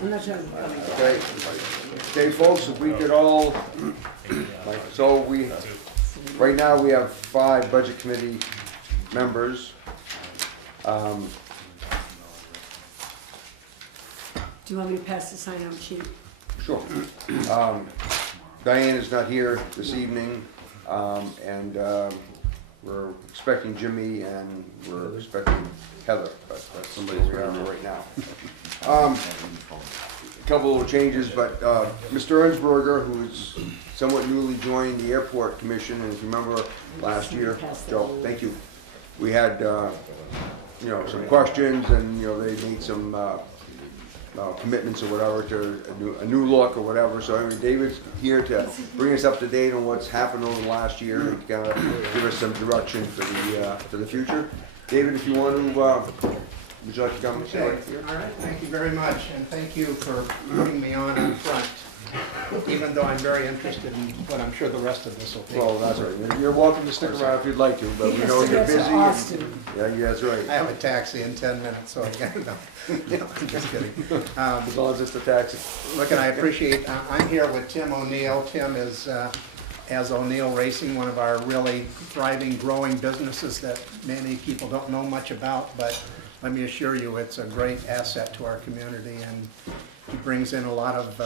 I'm not sure I'm coming. Okay, okay, folks, if we could all, so we, right now we have 5 budget committee members. Do you want me to pass the sign-out sheet? Sure. Diane is not here this evening, and we're expecting Jimmy and we're expecting Heather, but somebody's around right now. A couple of changes, but Mr. Ernstberger, who's somewhat newly joined the airport commission, and if you remember last year, Joe, thank you. We had, you know, some questions, and you know they made some commitments or whatever to a new look or whatever. So anyway, David's here to bring us up to date on what's happened over the last year and kind of give us some direction for the future. David, if you want to, would you like to come and say right here? All right, thank you very much, and thank you for putting me on front, even though I'm very interested in what I'm sure the rest of this will be. Well, that's right. You're welcome to stick around if you'd like to, but we know you're busy. Yeah, that's right. I have a taxi in 10 minutes, so I gotta know. No, I'm just kidding. As long as it's the taxi. Look, and I appreciate, I'm here with Tim O'Neill. Tim is, as O'Neill Racing, one of our really thriving, growing businesses that many people don't know much about, but let me assure you it's a great asset to our community, and he brings in a lot of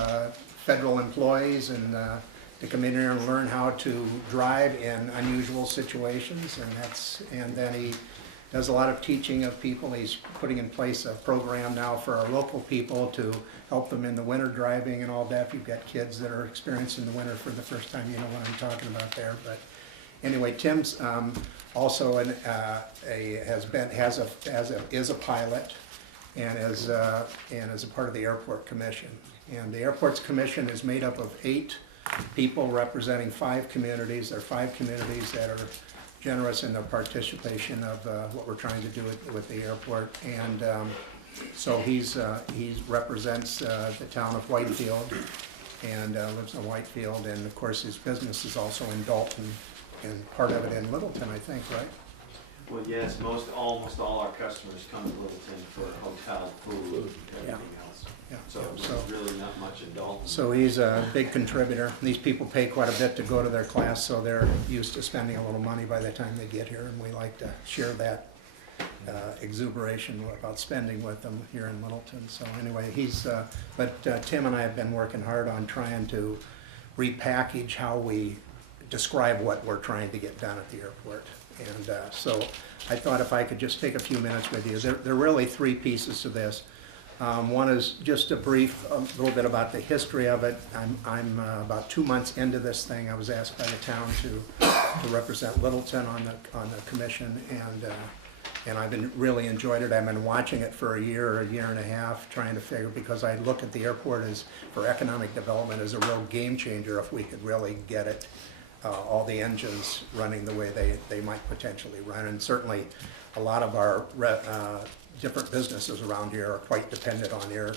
federal employees and to come in here and learn how to drive in unusual situations, and then he does a lot of teaching of people. He's putting in place a program now for our local people to help them in the winter driving and all that. If you've got kids that are experiencing the winter for the first time, you know what I'm talking about there. But anyway, Tim's also is a pilot and is a part of the airport commission. And the airport's commission is made up of 8 people representing 5 communities. There are 5 communities that are generous in their participation of what we're trying to do with the airport. And so he represents the town of Whitefield and lives in Whitefield. And of course his business is also in Dalton and part of it in Littleton, I think, right? Well, yes, almost all our customers come to Littleton for hotel, food, and everything else. Yeah. So there's really not much in Dalton. So he's a big contributor. These people pay quite a bit to go to their class, so they're used to spending a little money by the time they get here, and we like to share that exuberation about spending with them here in Littleton. So anyway, but Tim and I have been working hard on trying to repackage how we describe what we're trying to get done at the airport. And so I thought if I could just take a few minutes with you. There are really 3 pieces to this. One is just a little bit about the history of it. I'm about 2 months into this thing. I was asked by the town to represent Littleton on the commission, and I've been really enjoyed it. I've been watching it for a year and a half, trying to figure, because I look at the airport as, for economic development, as a real game changer if we could really get it. All the engines running the way they might potentially run, and certainly a lot of our different businesses around here are quite dependent on air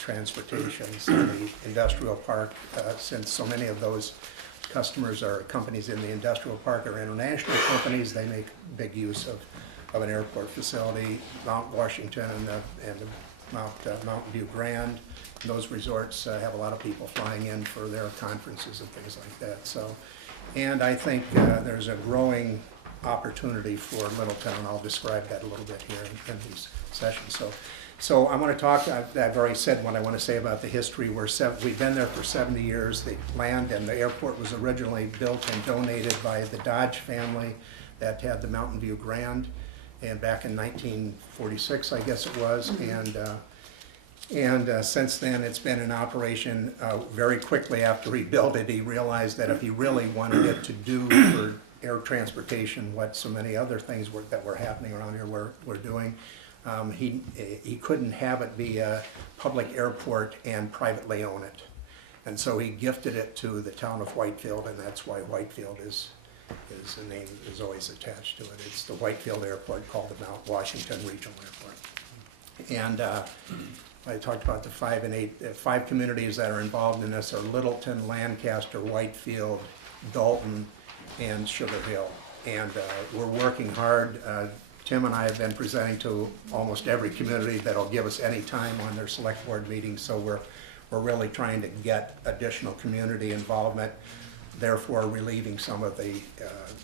transportation. So the industrial park, since so many of those customers are companies in the industrial park or international companies, they make big use of an airport facility. Mount Washington and the Mountain View Grand, those resorts have a lot of people flying in for their conferences and things like that. So, and I think there's a growing opportunity for Littleton, and I'll describe that a little bit here in these sessions. So I want to talk, I've already said what I want to say about the history. We've been there for 70 years. The land and the airport was originally built and donated by the Dodge family that had the Mountain View Grand, and back in 1946, I guess it was, and since then it's been in operation. Very quickly after he built it, he realized that if he really wanted it to do for air transportation what so many other things that were happening around here were doing, he couldn't have it be a public airport and privately own it. And so he gifted it to the town of Whitefield, and that's why Whitefield is the name is always attached to it. It's the Whitefield Airport, called the Mount Washington Regional Airport. And I talked about the 5 communities that are involved in this are Littleton, Lancaster, Whitefield, Dalton, and Sugar Hill. And we're working hard Tim and I have been presenting to almost every community that'll give us any time on their select board meetings, so we're really trying to get additional community involvement, therefore relieving some of the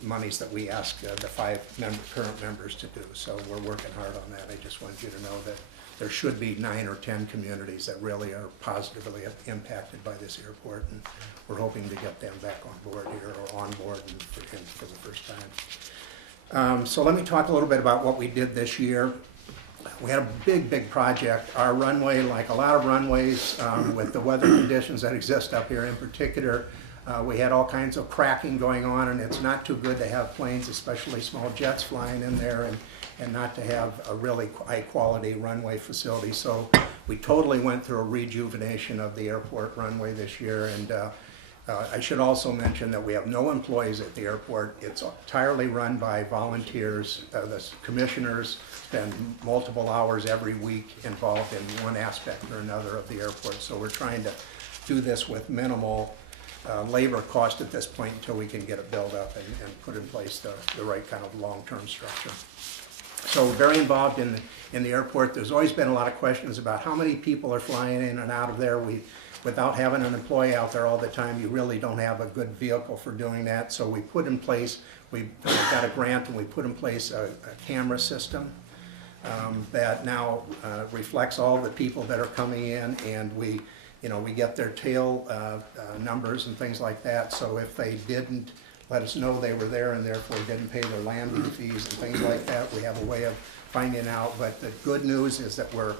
monies that we ask the 5 current members to do. So we're working hard on that. I just want you to know that there should be 9 or 10 communities that really are positively impacted by this airport, and we're hoping to get them back on board here, or on board for the first time. So let me talk a little bit about what we did this year. We had a big project. Our runway, like a lot of runways, with the weather conditions that exist up here in particular, we had all kinds of cracking going on, and it's not too good to have planes, especially small jets, flying in there and not to have a really high quality runway facility. So we totally went through a rejuvenation of the airport runway this year, and I should also mention that we have no employees at the airport. It's entirely run by volunteers. The commissioners spend multiple hours every week involved in one aspect or another of the airport. So we're trying to do this with minimal labor cost at this point until we can get it built up and put in place the right kind of long-term structure. So very involved in the airport. There's always been a lot of questions about how many people are flying in and out of there. Without having an employee out there all the time, you really don't have a good vehicle for doing that. So we put in place, we got a grant and we put in place a camera system that now reflects all the people that are coming in, and we get their tail numbers and things like that. So if they didn't let us know they were there and therefore didn't pay their landing fees and things like that, we have a way of finding out. But the good news is that we're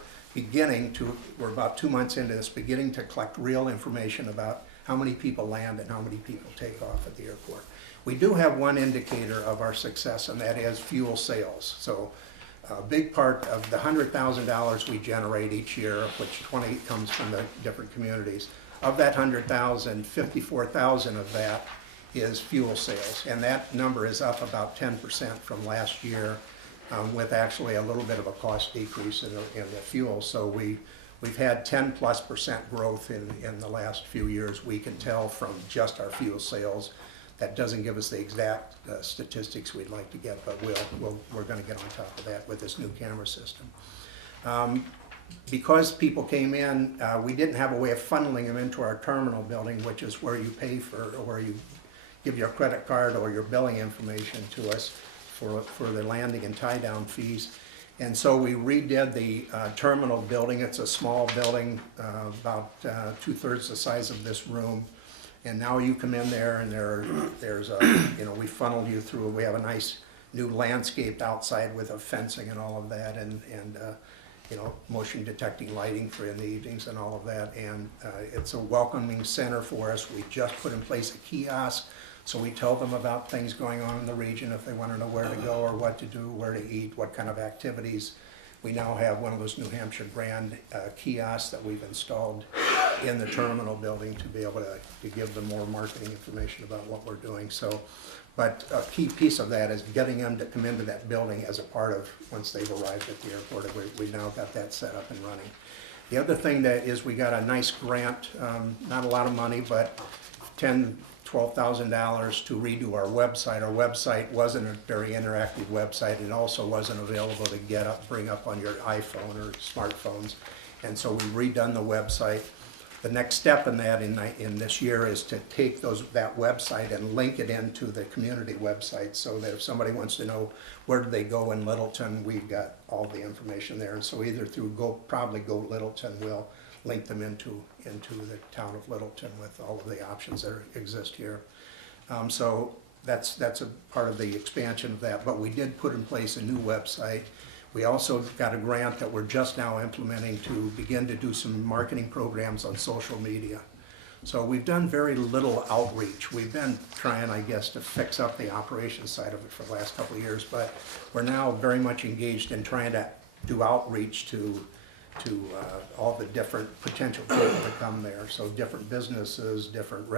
about 2 months into this, beginning to collect real information about how many people land and how many people take off at the airport. We do have one indicator of our success, and that is fuel sales. So a big part of the $100,000 we generate each year, of which 20 comes from the different communities, of that 100,000, 54,000 of that is fuel sales, and that number is up about 10% from last year, with actually a little bit of a cost decrease in the fuel. So we've had 10+% growth in the last few years. We can tell from just our fuel sales. That doesn't give us the exact statistics we'd like to get, but we're going to get on top of that with this new camera system. Because people came in, we didn't have a way of funneling them into our terminal building, which is where you pay for, or where you give your credit card or your billing information to us for the landing and tie-down fees. And so we redid the terminal building. It's a small building, about 2/3 the size of this room. And now you come in there and there's a, we funnel you through. We have a nice new landscaped outside with a fencing and all of that, and motion detecting lighting for in the evenings and all of that. And it's a welcoming center for us. We just put in place a kiosk. So we tell them about things going on in the region if they want to know where to go or what to do, where to eat, what kind of activities. We now have one of those New Hampshire brand kiosks that we've installed in the terminal building to be able to give them more marketing information about what we're doing. So, but a key piece of that is getting them to come into that building as a part of, once they've arrived at the airport. We now got that set up and running. The other thing that is, we got a nice grant, not a lot of money, but $12,000 to redo our website. Our website wasn't a very interactive website. It also wasn't available to bring up on your iPhone or smartphones. And so we redone the website. The next step in that in this year is to take that website and link it into the community website, so that if somebody wants to know where do they go in Littleton, we've got all the information there. And so either through probably Go Littleton, we'll link them into the town of Littleton with all of the options that exist here. So that's a part of the expansion of that. But we did put in place a new website. We also got a grant that we're just now implementing to begin to do some marketing programs on social media. So we've done very little outreach. We've been trying, I guess, to fix up the operations side of it for the last couple of years, but we're now very much engaged in trying to do outreach to all the different potential people that come there. So different businesses, different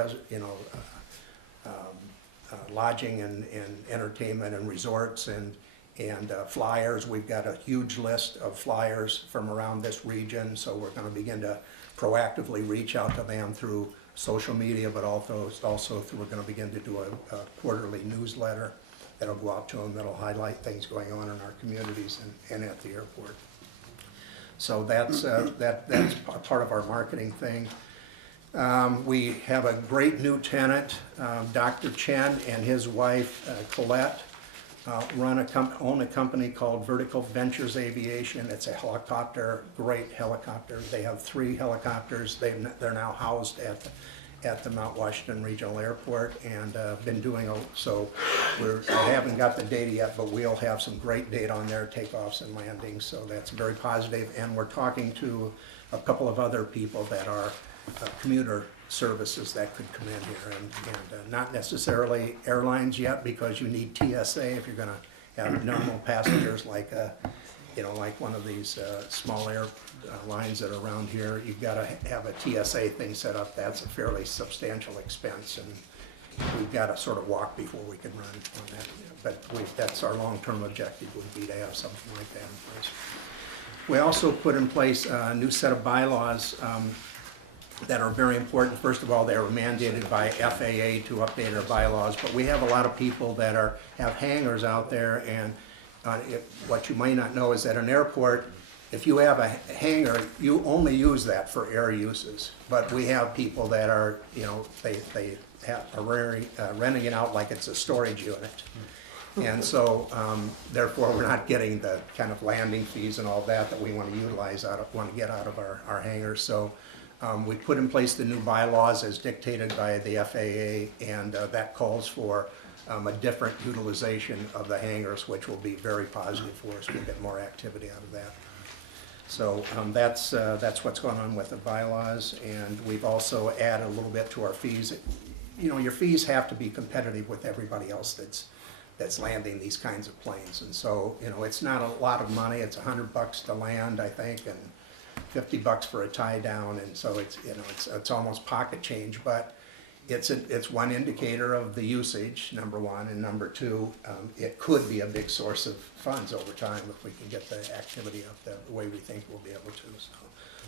lodging and entertainment and resorts and flyers. We've got a huge list of flyers from around this region, so we're going to begin to proactively reach out to them through social media, but also we're going to begin to do a quarterly newsletter that'll go out to them, that'll highlight things going on in our communities and at the airport. So that's part of our marketing thing. We have a great new tenant, Dr. Chen and his wife Colette own a company called Vertical Ventures Aviation. It's a helicopter, great helicopter. They have 3 helicopters. They're now housed at the Mount Washington Regional Airport, and been doing so. I haven't got the data yet, but we'll have some great data on their takeoffs and landings. So that's very positive. And we're talking to a couple of other people that are commuter services that could come in here, and not necessarily airlines yet, because you need TSA if you're going to have normal passengers like like one of these small airlines that are around here. You've got to have a TSA thing set up. That's a fairly substantial expense, and we've got to sort of walk before we can run on that. But that's our long-term objective, would be to have something like that in place. We also put in place a new set of bylaws that are very important. First of all, they are mandated by FAA to update our bylaws, but we have a lot of people that have hangars out there, and what you might not know is that an airport, if you have a hangar, you only use that for air uses. But we have people that are, renting it out like it's a storage unit. And so, therefore, we're not getting the kind of landing fees and all that we want to utilize, want to get out of our hangars. So we put in place the new bylaws as dictated by the FAA, and that calls for a different utilization of the hangars, which will be very positive for us. We'll get more activity out of that. So that's what's going on with the bylaws, and we've also added a little bit to our fees. Your fees have to be competitive with everybody else that's landing these kinds of planes, and so it's not a lot of money. It's $100 to land, I think, and $50 for a tie down, and so it's almost pocket change, but it's one indicator of the usage, number one, and number two, it could be a big source of funds over time if we can get the activity up the way we think we'll be able to.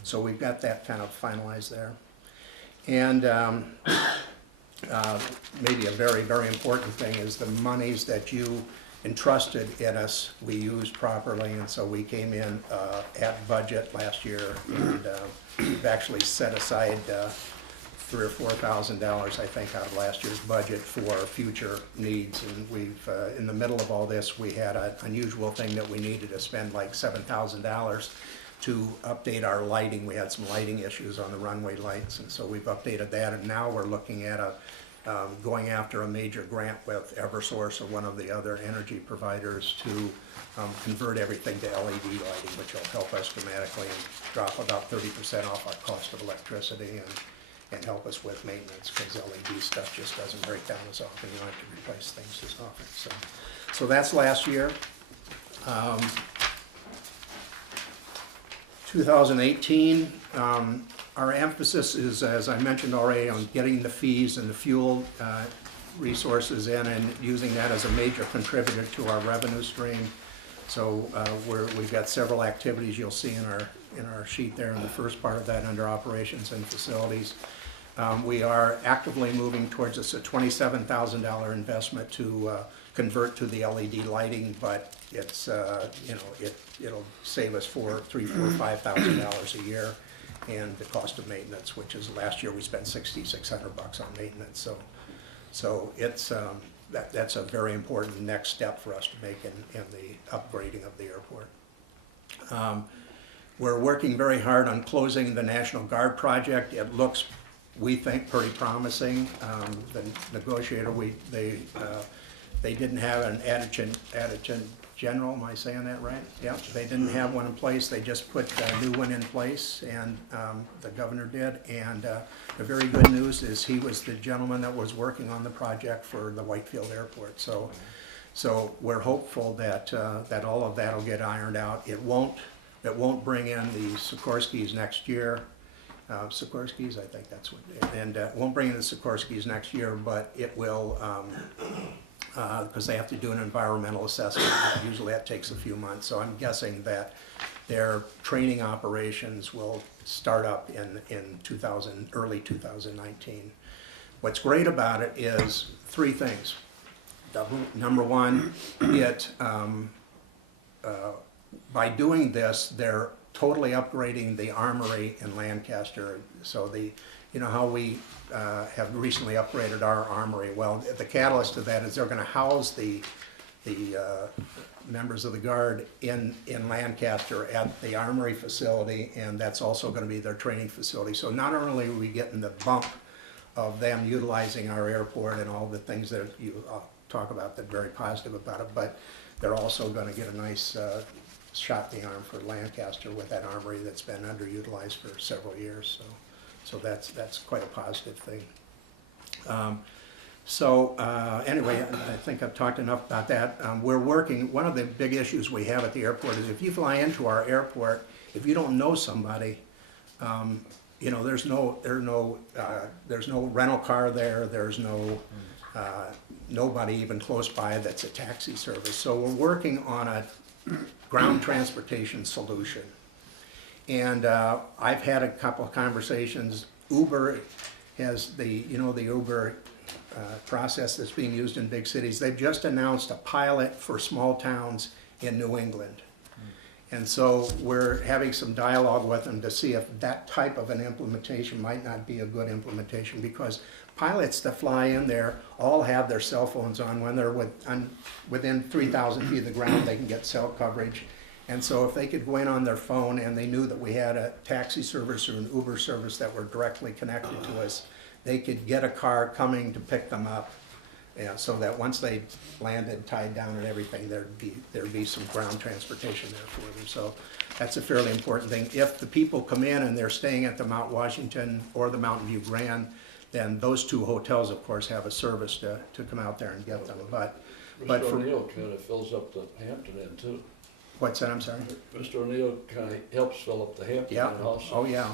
So we've got that kind of finalized there. And maybe a very, very important thing is the monies that you entrusted in us, we used properly, and so we came in at budget last year, and we've actually set aside $3,000 or $4,000, I think, out of last year's budget for future needs. And we've, in the middle of all this, we had an unusual thing that we needed to spend like $7,000 to update our lighting. We had some lighting issues on the runway lights, and so we've updated that, and now we're looking at going after a major grant with Eversource or one of the other energy providers to convert everything to LED lighting, which will help us dramatically and drop about 30% off our cost of electricity, and help us with maintenance, because LED stuff just doesn't break down as often. You don't have to replace things as often. So that's last year. 2018, our emphasis is, as I mentioned already, on getting the fees and the fuel resources in and using that as a major contributor to our revenue stream. So we've got several activities you'll see in our sheet there in the first part of that under operations and facilities. We are actively moving towards a $27,000 investment to convert to the LED lighting, but it's it'll save us $3,000, $4,000, $5,000 a year, and the cost of maintenance, which is last year we spent $6,600 on maintenance. So it's that's a very important next step for us to make in the upgrading of the airport. We're working very hard on closing the National Guard project. It looks, we think, pretty promising. The negotiator, they didn't have an adjutant general, am I saying that right? Yeah, they didn't have one in place. They just put a new one in place, and the governor did. And the very good news is he was the gentleman that was working on the project for the Whitefield Airport. So we're hopeful that that all of that will get ironed out. It won't bring in the Sikorskis next year. Sikorskis, I think that's what, and it won't bring in the Sikorskis next year, but it will, because they have to do an environmental assessment. Usually that takes a few months, so I'm guessing that their training operations will start up in early 2019. What's great about it is three things. Number one, by doing this, they're totally upgrading the armory in Lancaster. So you know how we have recently upgraded our armory. Well, the catalyst to that is they're going to house the members of the Guard in Lancaster at the armory facility, and that's also going to be their training facility. So not only are we getting the bump of them utilizing our airport and all the things that you talk about that are very positive about it, but they're also going to get a nice shot in the arm for Lancaster with that armory that's been underutilized for several years. So that's quite a positive thing. Anyway, I think I've talked enough about that. We're working, one of the big issues we have at the airport is if you fly into our airport, if you don't know somebody, you know, there's no rental car there, there's no, nobody even close by that's a taxi service. So we're working on a ground transportation solution. And I've had a couple of conversations. Uber has the Uber process that's being used in big cities. They've just announced a pilot for small towns in New England. And so we're having some dialogue with them to see if that type of an implementation might not be a good implementation, because pilots that fly in there all have their cell phones on. When they're within 3,000 feet of the ground, they can get cell coverage. And so if they could go in on their phone and they knew that we had a taxi service or an Uber service that were directly connected to us, they could get a car coming to pick them up. Yeah, so that once they landed, tied down and everything, there'd be some ground transportation there for them. So that's a fairly important thing. If the people come in and they're staying at the Mount Washington or the Mountain View Grand, then those two hotels, of course, have a service to come out there and get them. But Mr. for, O'Neill kind of fills up the Hampton Inn too. what's that? I'm sorry. Mr. O'Neill kind of helps fill up the Hampton Yeah. Inn also. Oh, yeah.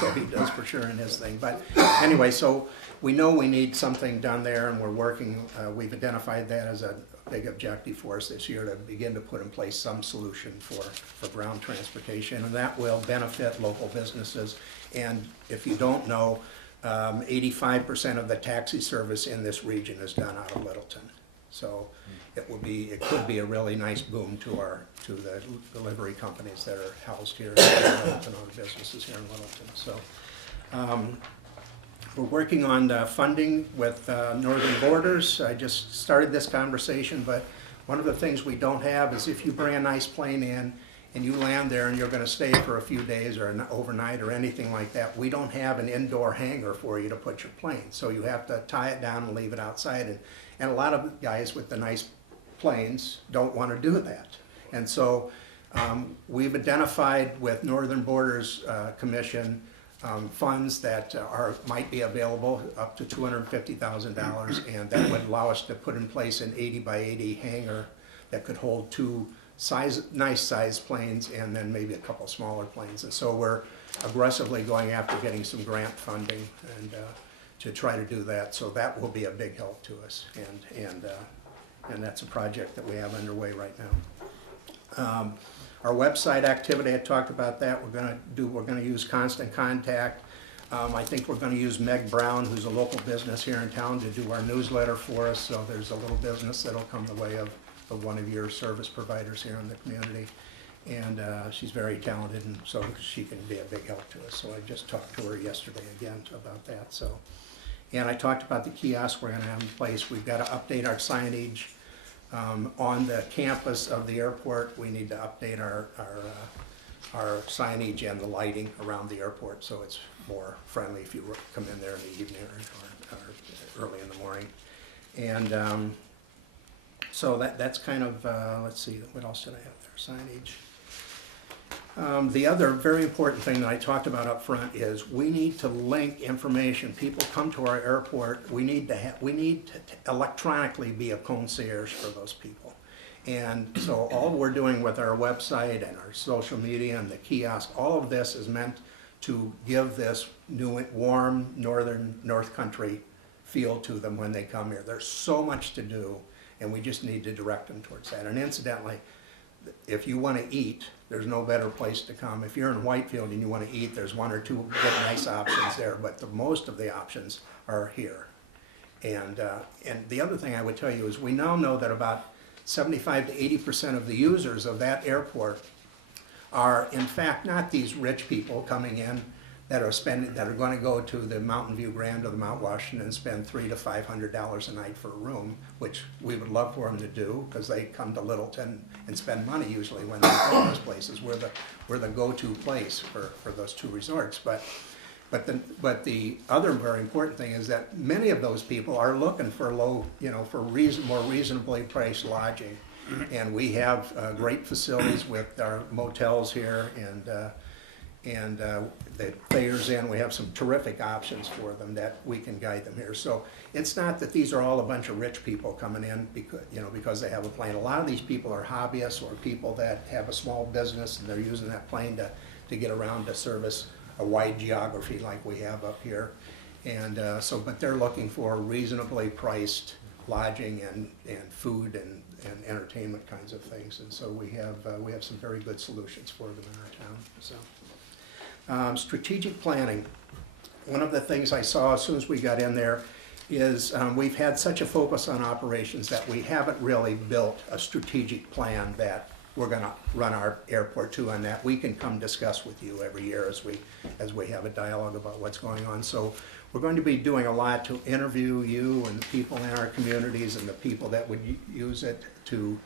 So he does for sure in his thing. But anyway, so we know we need something done there, and we're working. We've identified that as a big objective for us this year, to begin to put in place some solution for ground transportation, and that will benefit local businesses. And if you don't know, 85% of the taxi service in this region is done out of Littleton. So it could be a really nice boom to the delivery companies that are housed here in Littleton, on businesses here in Littleton. So we're working on funding with Northern Borders. I just started this conversation, but one of the things we don't have is if you bring a nice plane in and you land there and you're going to stay for a few days or an overnight or anything like that, we don't have an indoor hangar for you to put your plane. So you have to tie it down and leave it outside. And a lot of guys with the nice planes don't want to do that. And so we've identified with Northern Borders Commission funds that might be available up to $250,000, and that would allow us to put in place an 80 by 80 hangar that could hold two nice size planes and then maybe a couple smaller planes. And so we're aggressively going after getting some grant funding and to try to do that. So that will be a big help to us, and that's a project that we have underway right now. Our website activity, I talked about that. We're gonna use Constant Contact. I think we're gonna use Meg Brown, who's a local business here in town, to do our newsletter for us. So there's a little business that'll come the way of one of your service providers here in the community. And she's very talented, and so she can be a big help to us. So I just talked to her yesterday again about that. So, and I talked about the kiosk we're gonna have in place. We've gotta update our signage. On the campus of the airport, we need to update our signage and the lighting around the airport, so it's more friendly if you come in there in the evening or early in the morning. And so that's kind of, let's see, what else did I have there? Signage. The other very important thing that I talked about up front is we need to link information. People come to our airport, we need to electronically be a concierge for those people. And so all we're doing with our website and our social media and the kiosk, all of this is meant to give this new, warm North Country feel to them when they come here. There's so much to do, and we just need to direct them towards that. And incidentally, if you want to eat, there's no better place to come. If you're in Whitefield and you want to eat, there's one or two good nice options there, but most of the options are here. And the other thing I would tell you is we now know that about 75 to 80% of the users of that airport are in fact not these rich people coming in that are going to go to the Mountain View Grand or the Mount Washington and spend $300 to $500 a night for a room, which we would love for them to do because they come to Littleton and spend money usually when they go to those places. We're the go-to place for those two resorts. But the other very important thing is that many of those people are looking for low, more reasonably priced lodging. And we have great facilities with our motels here and the Thayer's Inn. We have some terrific options for them that we can guide them here. So it's not that these are all a bunch of rich people coming in because they have a plane. A lot of these people are hobbyists or people that have a small business and they're using that plane to get around to service a wide geography like we have up here. And but they're looking for reasonably priced lodging and food and entertainment kinds of things. And so we have some very good solutions for them in our town. So. Strategic planning. One of the things I saw as soon as we got in there is we've had such a focus on operations that we haven't really built a strategic plan that we're going to run our airport to, and that we can come discuss with you every year as we have a dialogue about what's going on. So we're going to be doing a lot to interview you and the people in our communities and the people that would use it to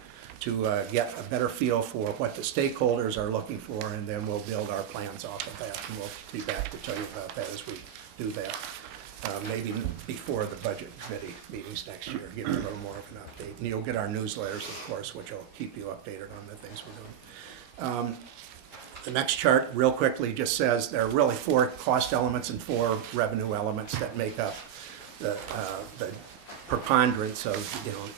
get a better feel for what the stakeholders are looking for, and then we'll build our plans off of that, and we'll be back to tell you about that as we do that. Maybe before the budget committee meetings next year, give you a little more of an update. And you'll get our newsletters, of course, which will keep you updated on the things we're doing. The next chart, real quickly, just says there are really 4 cost elements and 4 revenue elements that make up the preponderance of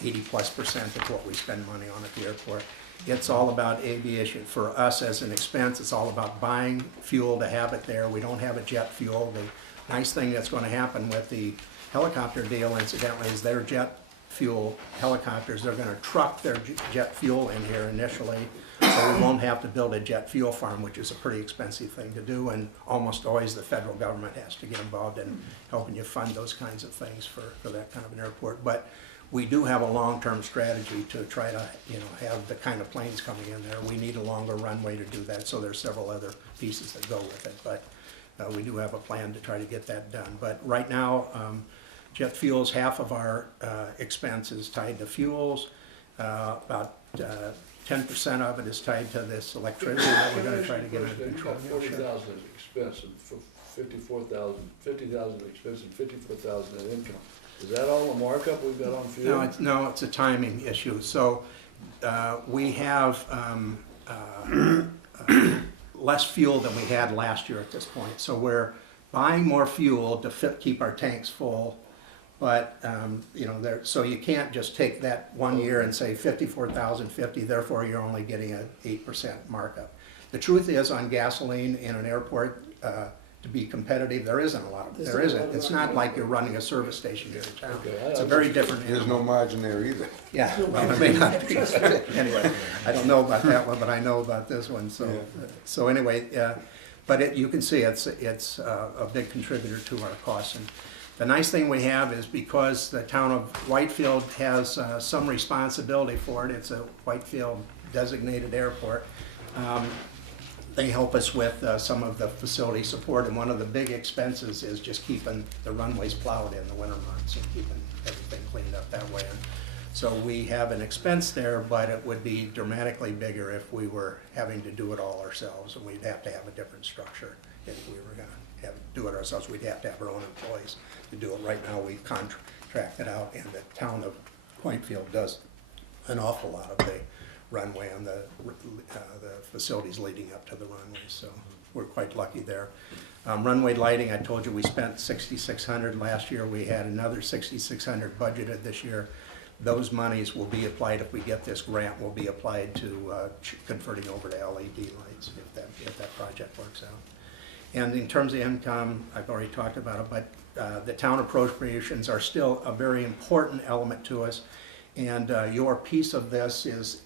80+% of what we spend money on at the airport. It's all about aviation. For us as an expense, it's all about buying fuel to have it there. We don't have a jet fuel. The nice thing that's going to happen with the helicopter deal, incidentally, is their jet fuel helicopters. They're going to truck their jet fuel in here initially, so we won't have to build a jet fuel farm, which is a pretty expensive thing to do, and almost always the federal government has to get involved in helping you fund those kinds of things for that kind of an airport. But we do have a long-term strategy to try to have the kind of planes coming in there. We need a longer runway to do that, so there's several other pieces that go with it. But we do have a plan to try to get that done. But right now, jet fuel's half of our expenses tied to fuels. About 10% of it is tied to this electricity that we're going to try to get under control. 40,000 expense and 50,000 expense and 54,000 in income. Is that all the markup we've got on fuel? No, it's a timing issue. So we have less fuel than we had last year at this point. So we're buying more fuel to keep our tanks full. But so you can't just take that one year and say 54,050, therefore you're only getting an 8% markup. The truth is, on gasoline in an airport, to be competitive, there isn't a lot of it. There isn't. It's not like you're running a service station here in town. Okay, It's a very different There's no margin there either. Yeah, well, it may not be. Anyway, I don't know about that one, but I know about this one. So anyway, but you can see it's a big contributor to our costs. And the nice thing we have is because the town of Whitefield has some responsibility for it, it's a Whitefield designated airport, they help us with some of the facility support, and one of the big expenses is just keeping the runways plowed in the winter months and keeping everything cleaned up that way. And so we have an expense there, but it would be dramatically bigger if we were having to do it all ourselves, and we'd have to have a different structure if we were going to do it ourselves. We'd have to have our own employees to do it. Right now we've contracted out, and the town of Whitefield does an awful lot of the runway and the facilities leading up to the runway, so we're quite lucky there. Runway lighting, I told you we spent $6,600 last year. We had another $6,600 budgeted this year. Those monies will be applied, if we get this grant, will be applied to converting over to LED lights if that project works out. And in terms of income, I've already talked about it, but the town appropriations are still a very important element to us. And your piece of this is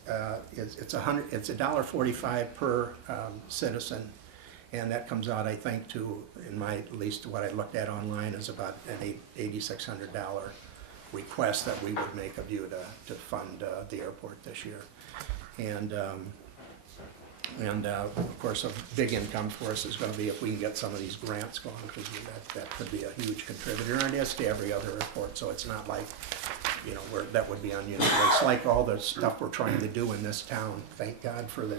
it's $1.45 per citizen, and that comes out, I think, to, in my, at least what I looked at online, is about an $8,600 request that we would make of you to fund the airport this year. And of course, a big income for us is going to be if we can get some of these grants going, because that could be a huge contributor, and it is to every other airport, so it's not like, you know, that would be unusual. It's like all the stuff we're trying to do in this town. Thank God for the,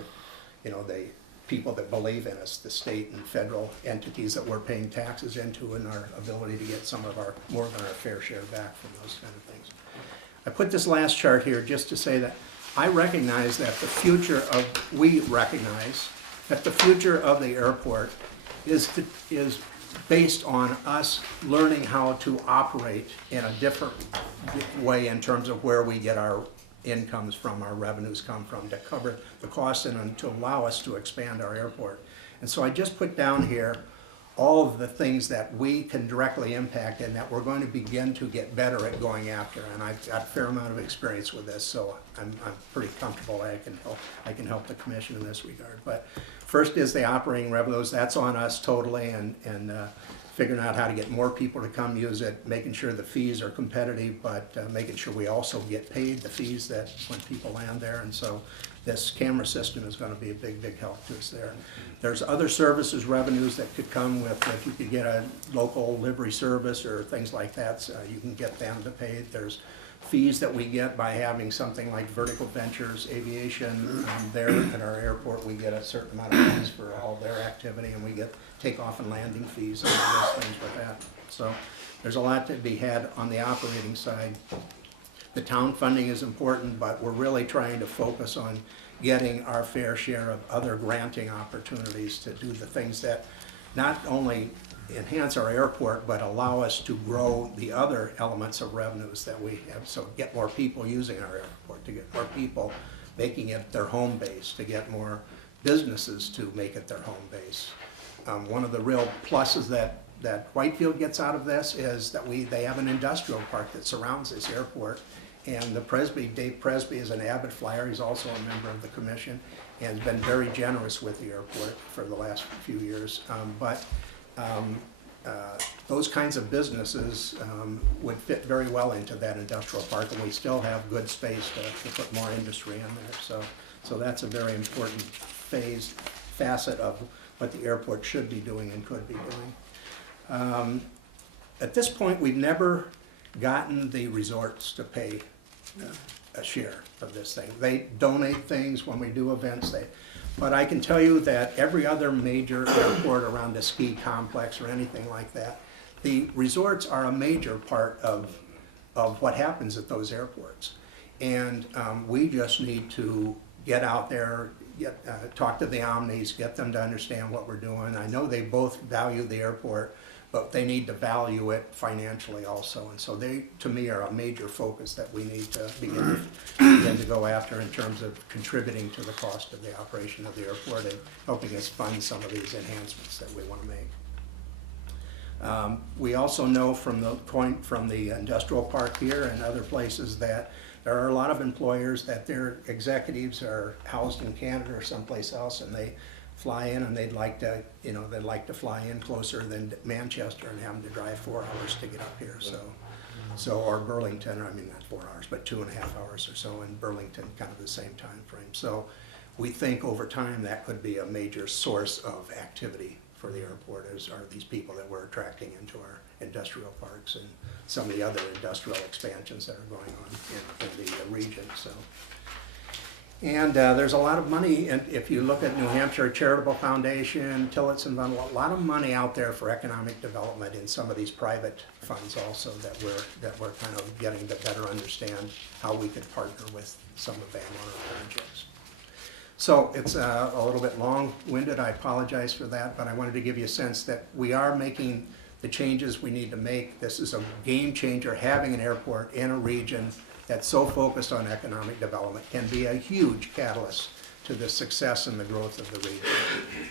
you know, the people that believe in us, the state and federal entities that we're paying taxes into, and our ability to get some of our, more than our fair share back from those kind of things. I put this last chart here just to say that I recognize that we recognize that the future of the airport is based on us learning how to operate in a different way in terms of where we get our incomes from, our revenues come from, to cover the costs and to allow us to expand our airport. And so I just put down here all of the things that we can directly impact and that we're going to begin to get better at going after. And I've got a fair amount of experience with this, so I'm pretty comfortable I can help the commission in this regard. But first is the operating revenues. That's on us totally, and figuring out how to get more people to come use it, making sure the fees are competitive, but making sure we also get paid the fees that when people land there. And so this camera system is going to be a big, big help to us there. There's other services revenues that could come with, if you could get a local livery service or things like that, so you can get them to pay. There's fees that we get by having something like Vertical Ventures Aviation there at our airport. We get a certain amount of fees for all their activity, and we get takeoff and landing fees and all those things with that. So there's a lot to be had on the operating side. The town funding is important, but we're really trying to focus on getting our fair share of other granting opportunities to do the things that not only enhance our airport, but allow us to grow the other elements of revenues that we have. So get more people using our airport, to get more people making it their home base, to get more businesses to make it their home base. One of the real pluses that Whitefield gets out of this is that they have an industrial park that surrounds this airport. And Dave Presby is an avid flyer. He's also a member of the commission and has been very generous with the airport for the last few years. Those kinds of businesses would fit very well into that industrial park, and we still have good space to put more industry in there. So that's a very important facet of what the airport should be doing and could be doing. At this point, we've never gotten the resorts to pay a share of this thing. They donate things when we do events. But I can tell you that every other major airport around a ski complex or anything like that, the resorts are a major part of what happens at those airports. And we just need to get out there, talk to the Omnis, get them to understand what we're doing. I know they both value the airport, but they need to value it financially also. And so they, to me, are a major focus that we need to begin to go after in terms of contributing to the cost of the operation of the airport and helping us fund some of these enhancements that we want to make. We also know from the industrial park here and other places that there are a lot of employers that their executives are housed in Canada or someplace else, and they fly in and they'd like to fly in closer than Manchester and have them to drive 4 hours to get up here. So or Burlington, I mean not 4 hours, but 2.5 hours or so in Burlington, kind of the same time frame. So we think over time that could be a major source of activity for the airport, are these people that we're attracting into our industrial parks and some of the other industrial expansions that are going on in the region. So. And there's a lot of money, and if you look at New Hampshire Charitable Foundation, Tillotson Fund, a lot of money out there for economic development in some of these private funds also that we're kind of getting to better understand how we could partner with some of the landowner projects. So it's a little bit long-winded, I apologize for that, but I wanted to give you a sense that we are making the changes we need to make. This is a game changer. Having an airport in a region that's so focused on economic development can be a huge catalyst to the success and the growth of the region.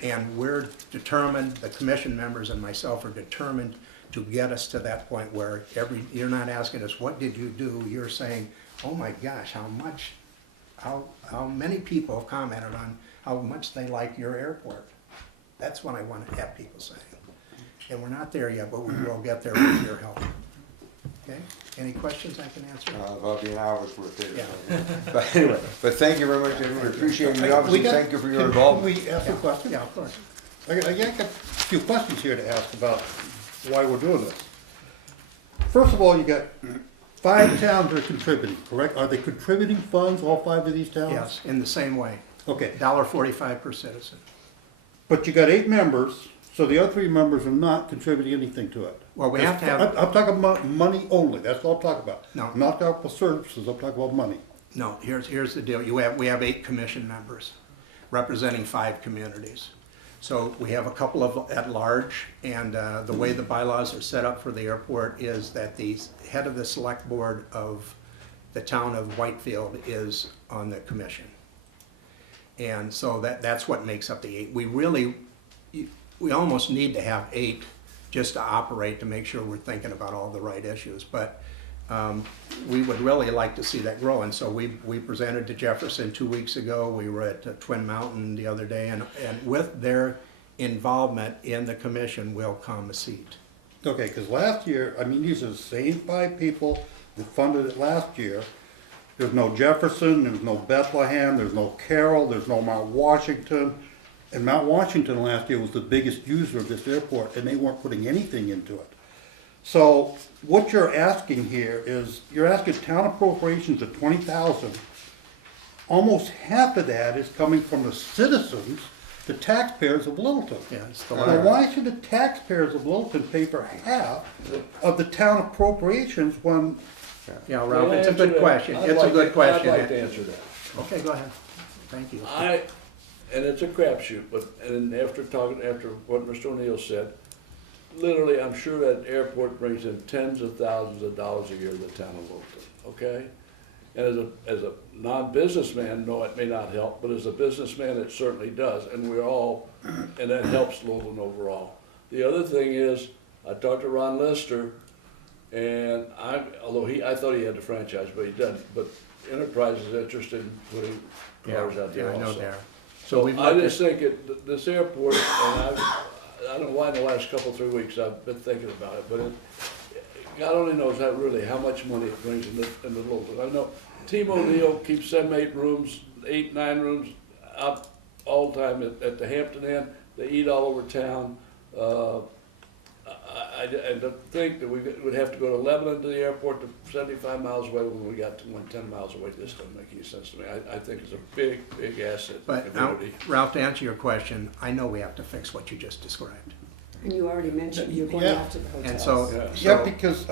And we're determined, the commission members and myself are determined to get us to that point where you're not asking us, what did you do? You're saying, oh my gosh, how many people have commented on how much they like your airport. That's what I want to have people saying. And we're not there yet, but we will get there with your help. Okay, any questions I can answer? About the hours worth there. Yeah. But anyway, but thank you very much, and we appreciate it. Obviously, thank you for your involvement. Can we ask a question? Yeah, of course. I got a few questions here to ask about why we're doing this. First of all, you got 5 towns that are contributing, correct? Are they contributing funds, all 5 of these towns? Yes, in the same way, Okay, $1.45 per citizen. but you got 8 members, so the other 3 members are not contributing anything to it. Well, we have to have, I'm talking about money only, that's all I'm talking about. No. I'm not talking about services, I'm talking about money. no, here's the deal. We have 8 commission members representing 5 communities. So we have a couple of at large, and the way the bylaws are set up for the airport is that the head of the select board of the town of Whitefield is on the commission. And so that's what makes up the 8. We almost need to have 8 just to operate, to make sure we're thinking about all the right issues. But we would really like to see that grow. And so we presented to Jefferson 2 weeks ago. We were at Twin Mountain the other day. And with their involvement in the commission will come a seat. Okay, because last year, I mean, these are the same 5 people that funded it last year. There's no Jefferson, there's no Bethlehem, there's no Carroll, there's no Mount Washington. And Mount Washington last year was the biggest user of this airport, and they weren't putting anything into it. So what you're asking here is, you're asking town appropriations of $20,000. Almost half of that is coming from the citizens, the taxpayers of Littleton. Yeah, it's the Now, latter. why should the taxpayers of Littleton pay for half of the town appropriations when, Yeah, Ralph, it's a Answer good that. question. I'd It's a like good to- question. I'd like to answer that. Okay, go ahead. Thank you. And it's a crapshoot, but, and after what Mr. O'Neill said, literally, I'm sure that airport brings in tens of thousands of dollars a year to the town of Littleton, okay? And as a non-businessman, no, it may not help, but as a businessman, it certainly does, and and that helps Littleton overall. The other thing is, I talked to Ron Lister, and I thought he had the franchise, but he doesn't, but Enterprise is interested in putting cars out there Yeah, I know also. there. So we've I looked just at- think this airport, and I don't know why in the last couple, 3 weeks I've been thinking about it, but God only knows how much money it brings in the local. I know Team O'Neill keeps 7, 8 rooms, 8, 9 rooms up all the time at the Hampton Inn. They eat all over town. I don't think that we would have to go to Lebanon to the airport to 75 miles away when we got to 10 miles away. This doesn't make any sense to me. I think it's a big, big asset to the But now, community. Ralph, to answer your question, I know we have to fix what you just described. And you already mentioned you're going Yeah. after the hotels. And so, yeah, because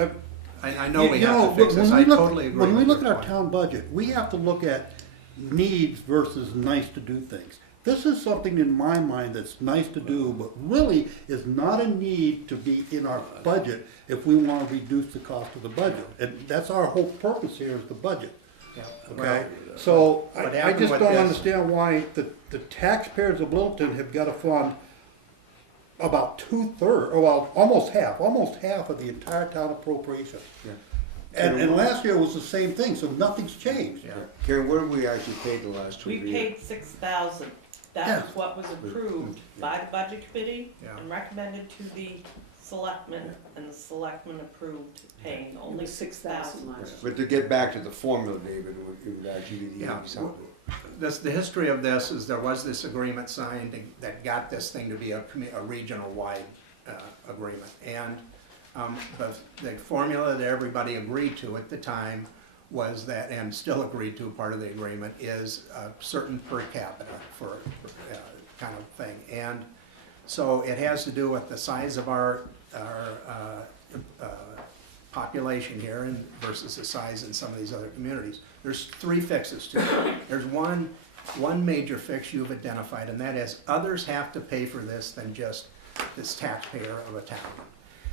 I know we have to fix this. when I we look- totally agree. When we with look at your our point. town budget, we have to look at needs versus nice to do things. This is something in my mind that's nice to do, but really is not a need to be in our budget if we want to reduce the cost of the budget. And that's our whole purpose here, is the budget, Yeah, okay? well, So what I happened just with don't this- understand why the taxpayers of Littleton have got to fund about 2/3, or well, almost half of the entire town appropriation. Yeah. And last year was the same thing, so nothing's changed. Yeah. Karen, what have we actually paid the last 2 We years? paid $6,000. Yeah. That was what was approved by the budget committee Yeah. and recommended to the selectmen, and the selectmen approved paying It only was 6,000 $6,000. last year. But to get back to the formula, David, it would actually be the Yeah. 80-something. The history of this is there was this agreement signed that got this thing to be a regional-wide agreement. And the formula that everybody agreed to at the time was that, and still agreed to, part of the agreement, is a certain per capita for kind of thing. And so it has to do with the size of our population here and versus the size in some of these other communities. There's 3 fixes to it. There's one major fix you've identified, and that is others have to pay for this than just this taxpayer of a town.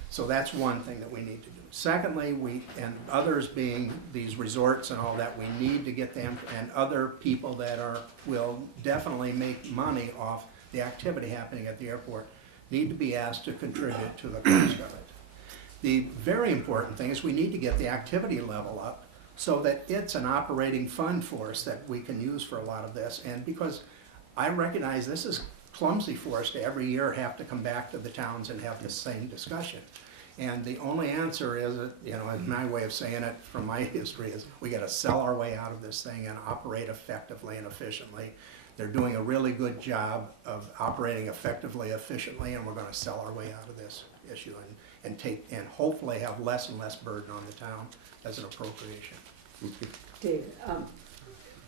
So that's one thing that we need to do. Secondly, and others being these resorts and all that, we need to get them, and other people that will definitely make money off the activity happening at the airport, need to be asked to contribute to the cost of it. The very important thing is we need to get the activity level up so that it's an operating fund for us that we can use for a lot of this. And because I recognize this is clumsy for us to every year have to come back to the towns and have the same discussion. And the only answer is, you know, and my way of saying it from my history is, we gotta sell our way out of this thing and operate effectively and efficiently. They're doing a really good job of operating effectively, efficiently, and we're gonna sell our way out of this issue and hopefully have less and less burden on the town as an appropriation. Dave,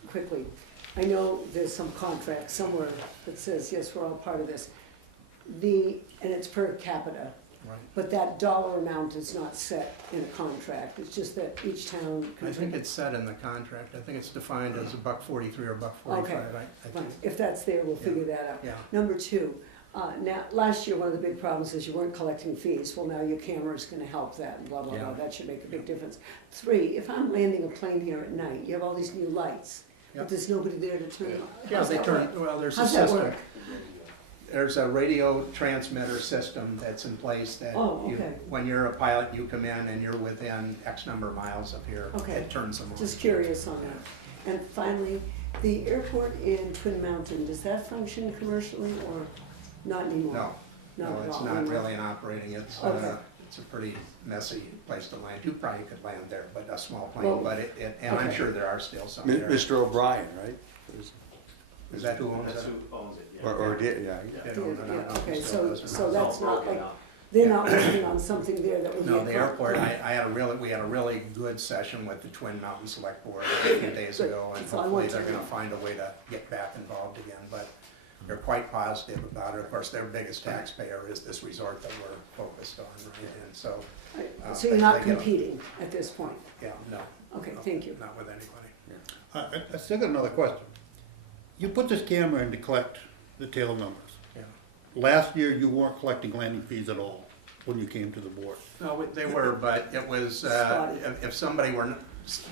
quickly, I know there's some contract somewhere that says, yes, we're all part of this. And it's per capita, Right. but that dollar amount is not set in a contract, it's just that each town. I think it's set in the contract, I think it's defined as $1.43 or $1.45. Okay, I fine, think. if that's there, we'll figure that out. Yeah. Number two, now, last year, one of the big problems is you weren't collecting fees, well, now your camera's gonna help that, and blah, blah, blah, Yeah. that should make a big difference. Three, if I'm landing a plane here at night, you have all these new lights, Yep. but there's nobody there to turn on. Yeah, How's they that turn, work? well, there's a How's that system. work? There's a radio transmitter system that's in place that Oh, you, okay. when you're a pilot, you come in and you're within X number of miles of here. Okay. It turns them on. Just curious on that. And finally, the airport in Twin Mountain, does that function commercially or not anymore? No, Not no, at it's all not anymore? really an operating, it's, Okay. it's a pretty messy place to land. You probably could land there, but a small Well, plane, but and I'm okay. sure there are still some there. Mr. O'Brien, right? Is that who owns That's it? who owns it, yeah. Or did, yeah. They don't- I don't know Yeah, if okay, it still so, does or so not. that's It's all not broken like, up. they're not working on something there that would be. No, a the problem. airport, we had a really good session with the Twin Mountain Select Board a few days Good. ago, and So I hopefully want they're to- gonna find a way to get back involved again, but they're quite positive about it. Of course, their biggest taxpayer is this resort that we're focused on, right, and so, Right. So you're they not get a- competing at this point? yeah, no. Okay, no, thank you. Not with anybody. I still got another question. You put this camera in to collect the tail numbers. Yeah. Last year, you weren't collecting landing fees at all when you came to the board. No, they were, but it was, Spotty. if somebody were,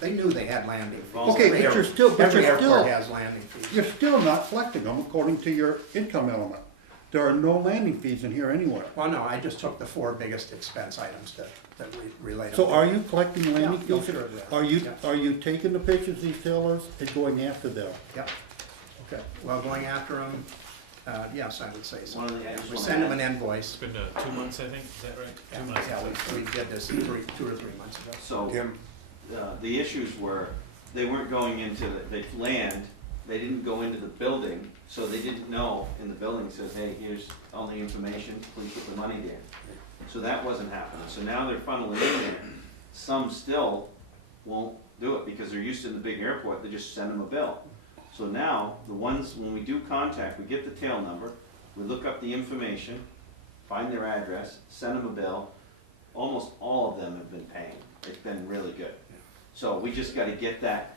they knew they had landing fees. Okay, Every but you're air- still- but Every you're airport still- has landing fees. You're still not collecting them according to your income element. There are no landing fees in here anywhere. Well, no, I just took the four biggest expense items that relate. So are you collecting landing Yeah, fees? sure, yeah. Are you, Yeah. are you taking the pictures of these sailors and going after them? Yep. Okay. Well, going after them, yes, I would say so. One of the- I just We wanna send them add- an invoice. It's been 2 months, I think, is that right? Yeah, 2 months. yeah, we did this 2 or 3 months ago. So, Kim? the issues were, they weren't going into the land, they didn't go into the building, so they didn't know in the building, says, hey, here's all the information, please put the money there. So that wasn't happening, so now they're funneling in there. Some still won't do it because they're used to the big airport, they just send them a bill. So now, the ones, when we do contact, we get the tail number, we look up the information, find their address, send them a bill. Almost all of them have been paying, it's been really good. So we just gotta get that,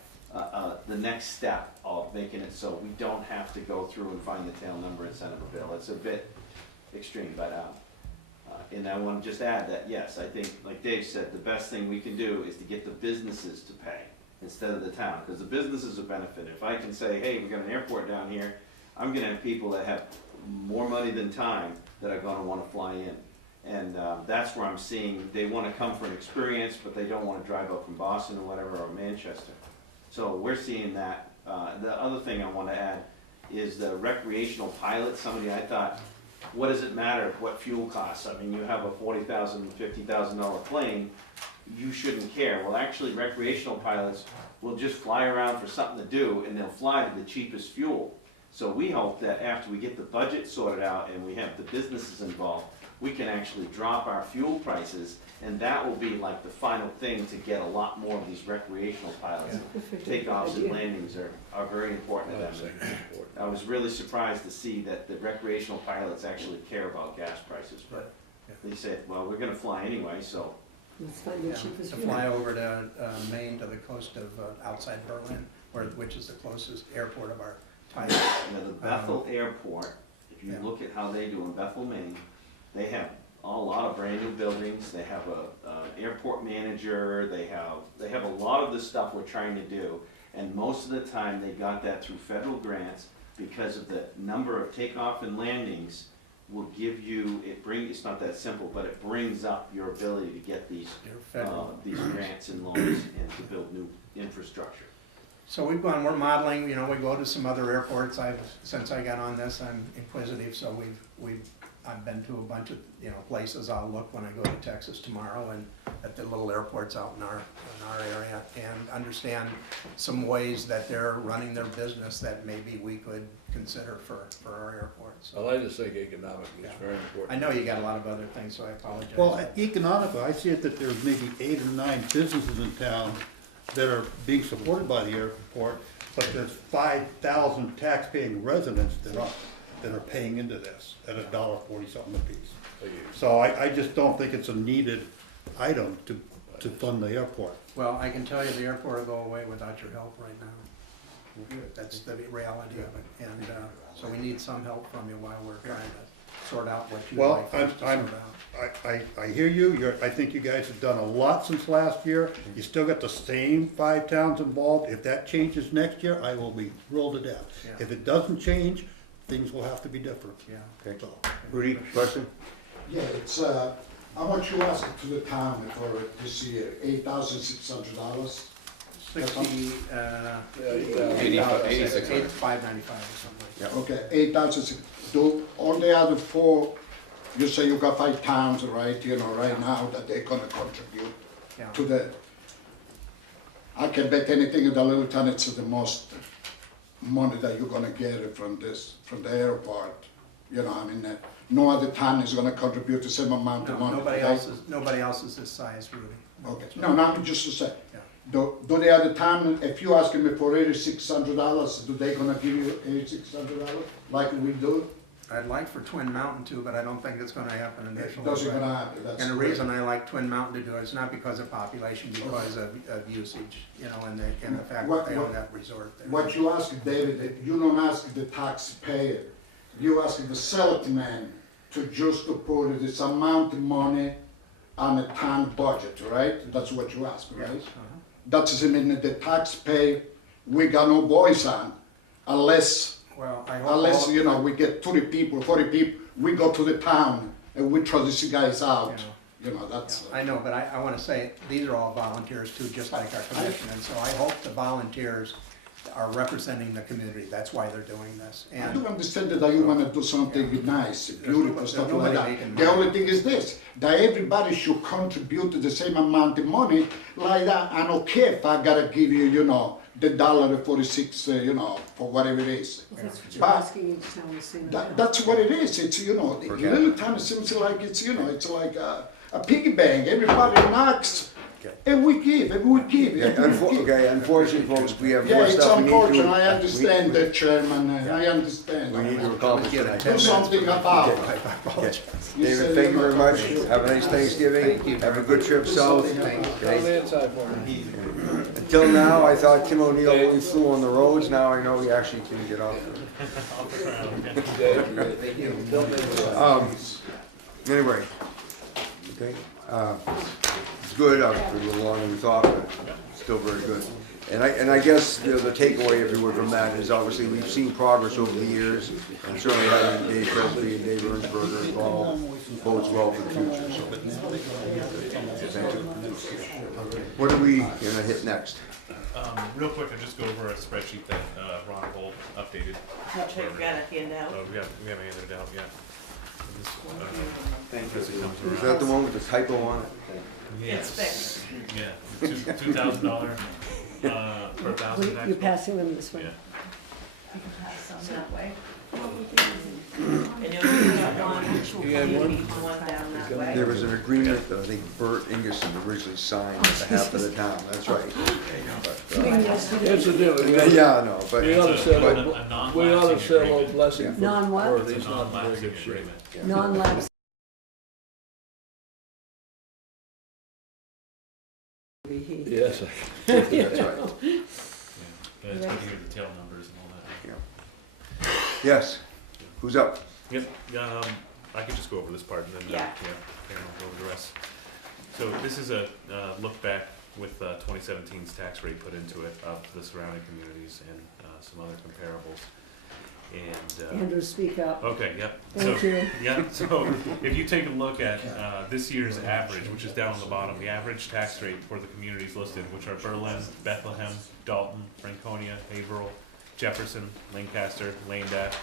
the next step of making it so we don't have to go through and find the tail number and send them a bill. It's a bit extreme, but, and I wanna just add that, yes, I think, like Dave said, the best thing we can do is to get the businesses to pay instead of the town, because the businesses are benefiting. If I can say, hey, we got an airport down here, I'm gonna have people that have more money than time that are gonna wanna fly in. And that's where I'm seeing, they wanna come for an experience, but they don't wanna drive up from Boston or whatever, or Manchester. So we're seeing that. The other thing I wanna add is the recreational pilot, somebody I thought, what does it matter what fuel costs? I mean, you have a $40,000, $50,000 plane, you shouldn't care. Well, actually, recreational pilots will just fly around for something to do, and they'll fly to the cheapest fuel. So we hope that after we get the budget sorted out and we have the businesses involved, we can actually drop our fuel prices, and that will be like the final thing to get a lot more of these recreational pilots. Takeoffs and landings are very important to them. I was really surprised to see that the recreational pilots actually care about gas prices, but they said, well, we're gonna fly anyway, so. Let's find the Yeah, cheapest to fuel. fly over to Maine to the coast of outside Berlin, which is the closest airport of our type. Now, the Bethel Airport, if you Yeah. look at how they do in Bethel, Maine, they have a lot of brand new buildings, they have a airport manager, they have a lot of the stuff we're trying to do. And most of the time, they got that through federal grants because of the number of takeoff and landings will give you, it's not that simple, but it brings up your ability to get these grants and loans and to build new infrastructure. So we're modeling, we go to some other airports. Since I got on this, I'm inquisitive, so we've I've been to a bunch of, places. I'll look when I go to Texas tomorrow and at the little airports out in our area and understand some ways that they're running their business that maybe we could consider for our airports. I like to think economically, it's very important. I know you got a lot of other things, so I apologize. Well, economically, I see it that there's maybe 8 or 9 businesses in town that are being supported by the airport, but there's 5,000 tax-paying residents that are paying into this at $1.40 something apiece. So I just don't think it's a needed item to fund the airport. Well, I can tell you the airport will go away without your help right now. That's the reality of it. And so we need some help from you while we're trying to sort out what you'd Well, like us to sort out. I hear you, I think you guys have done a lot since last year. You still got the same 5 towns involved. If that changes next year, I will be thrilled to death. Yeah. If it doesn't change, things will have to be different. Yeah. Okay. So, Rudy, question? Yeah, it's, how much you ask to the town for this year? $8,600? 60, Yeah, 86, 595 or something. Yeah. Okay, 8,000. Do all the other 4, you say you got 5 towns, right, right now that they're gonna contribute Yeah. to the, I can bet anything in the Littleton, it's the most money that you're gonna get from the airport. No other town is gonna contribute the same amount of No, money. nobody else is this size, Rudy. Okay, no, just to say, Yeah. do the other town, if you asking me for $8,600, do they gonna give you $8,600 like we do? I'd like for Twin Mountain too, but I don't think it's gonna happen It initially. doesn't gonna happen, that's. And the reason I like Twin Mountain to do it is not because of population, because of usage, and the fact that they own that resort there. What you ask, David, you don't ask the taxpayer, you ask the selectman to just to put this amount of money on a town budget, right? That's what you ask, right? Uh-huh. That doesn't mean that the taxpayer, we got no voice on, unless Well, I hope. Unless, all- we get 30 people, 40 people, we go to the town and we throw these guys out. That's. I know, but I wanna say, these are all volunteers too, just like our commission, and so I hope the volunteers are representing the community, that's why they're doing this. I And do understand that you wanna do something nice, beautiful, there's stuff like nobody that. making The money. only thing is this, that everybody should contribute to the same amount of money, like that. I don't care if I gotta give you, the $1.46, for whatever it is. Well, that's what you're But- asking each town the same amount. That's what it is, it's, little town seems like it's like a piggy bank, everybody knocks, and we give, and we give, and we give. Okay, unfortunately, folks, we have Yeah, more it's stuff we need to. unfortunate, I understand that, Chairman, I understand. We need to accomplish tonight. Do something about it. I apologize. David, thank you very much. Have a nice Thanksgiving. Thank you. Have a good trip south. Go Okay. inside for me. Until now, I thought Tim O'Neill only flew on the roads. Now I know he actually can get off. Anyway, okay, it's good. Obviously, a little longer than we thought, but still very good. And I guess, the takeaway, if you would, from that is obviously we've seen progress over the years, and certainly having Dave Presby and Dave Ernsberger involved bodes well for the future, so. Thank you. What are we gonna hit next? Real quick, I'll just go over a spreadsheet that Ron Gold updated. Which I've got a handout. Oh, we haven't handed it out yet. This, Thank as it comes Is around. that the one with the typo on it? It's fixed. Yeah, $2,000 per thousand You're actually. passing them this way. Yeah. You can pass some that way. And you'll get one, You had one? one down that way. There was an agreement that I think Bert Ingerson originally signed on behalf of the town, that's right. Incidentally, Yeah, no, but. we ought to say, But a- a non-lapsing we ought to say a little agreement. blessing for. Non-what? for It's a these not very non-lapsing good shape. agreement. Non-lapse. Yes, That's right. Yeah, it's looking at the tail numbers and all that. Yes, who's up? Yep, I could just go over this part and then, Yeah. Karen will go over the rest. So this is a look back with 2017's tax rate put into it of the surrounding communities and some other comparables. And, Andrew, speak up. okay, yep. Thank So, you. yeah, so if you take a look at this year's average, which is down on the bottom, the average tax rate for the communities listed, which are Berlin, Bethlehem, Dalton, Franconia, Haverhill, Jefferson, Lancaster, Landaff,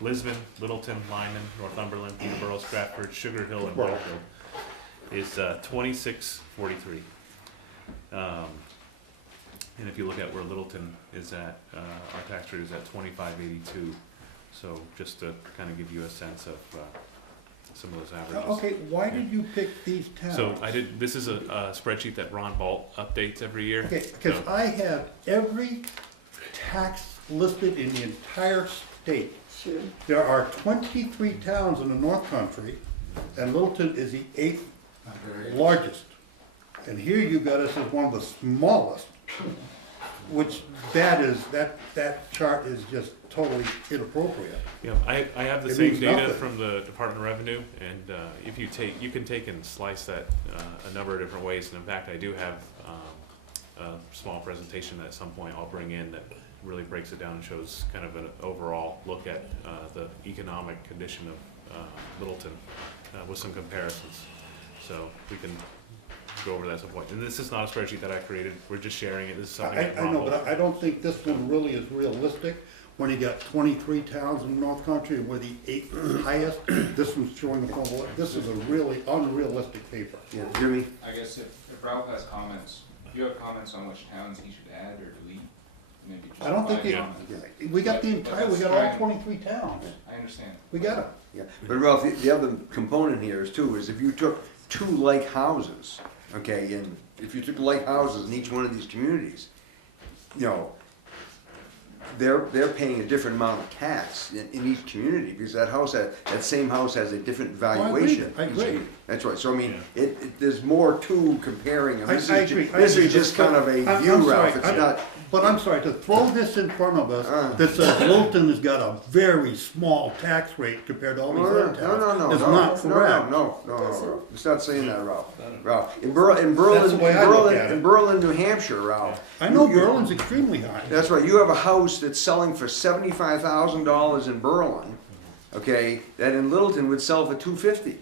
Lisbon, Littleton, Lyman, Northumberland, Peterborough, Stratford, Sugar Hill, and Whitefield is 2643. And if you look at where Littleton is at, our tax rate is at 2582. So just to kind of give you a sense of some of those averages. Okay, why did you pick these towns? So this is a spreadsheet that Ron Balt updates every year. Okay, because So- I have every tax listed in the entire state. Sure. There are 23 towns in the North Country, and Littleton is the 8th largest. And here you got us as one of the smallest, which that chart is just totally inappropriate. Yeah, I have the It same means data nothing. from the Department of Revenue, and if you can take and slice that a number of different ways. And in fact, I do have a small presentation that at some point I'll bring in that really breaks it down and shows kind of an overall look at the economic condition of Littleton with some comparisons. So we can go over that at some point. And this is not a spreadsheet that I created. We're just sharing it. This is something that I Ron know, Balt- but I don't think this one really is realistic. When you got 23 towns in the North Country and we're the 8th highest, this one's showing the whole. This is a really unrealistic paper. Yeah, Jimmy? I guess if Ralph has comments, if you have comments on which towns he should add or delete, maybe just. I don't think provide it, comments. we got the But entire, we that's got all fine. 23 towns. I understand. We got it. Yeah, but Ralph, the other component here is too, is if you took two like houses, okay, and if you took like houses in each one of these communities, you know, they're paying a different amount of tax in each community, because that same house has a different valuation. I agree. That's right, so I mean, there's more to comparing, and I this agree. is just kind of a I'm view, sorry, Ralph, it's not. But I'm sorry, to throw this in front of us, that says Littleton has got a very small tax rate compared to all these other towns, is not correct. No, it's not saying that, Ralph. In That's the way I look at it. Berlin, New Hampshire, Ralph. I know Berlin's extremely high. That's right, you have a house that's selling for $75,000 in Berlin, okay, that in Littleton would sell for $250,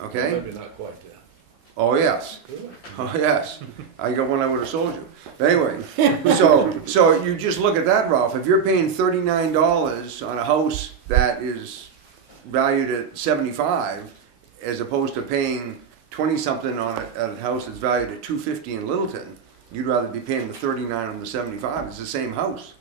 okay? Maybe not quite that. Oh, yes. Oh, yes. I got one I would have sold you. But anyway, so you just look at that, Ralph. If you're paying $39 on a house that is valued at $75, as opposed to paying 20-something on a house that's valued at $250 in Littleton, you'd rather be paying the 39 on the 75. It's the same house.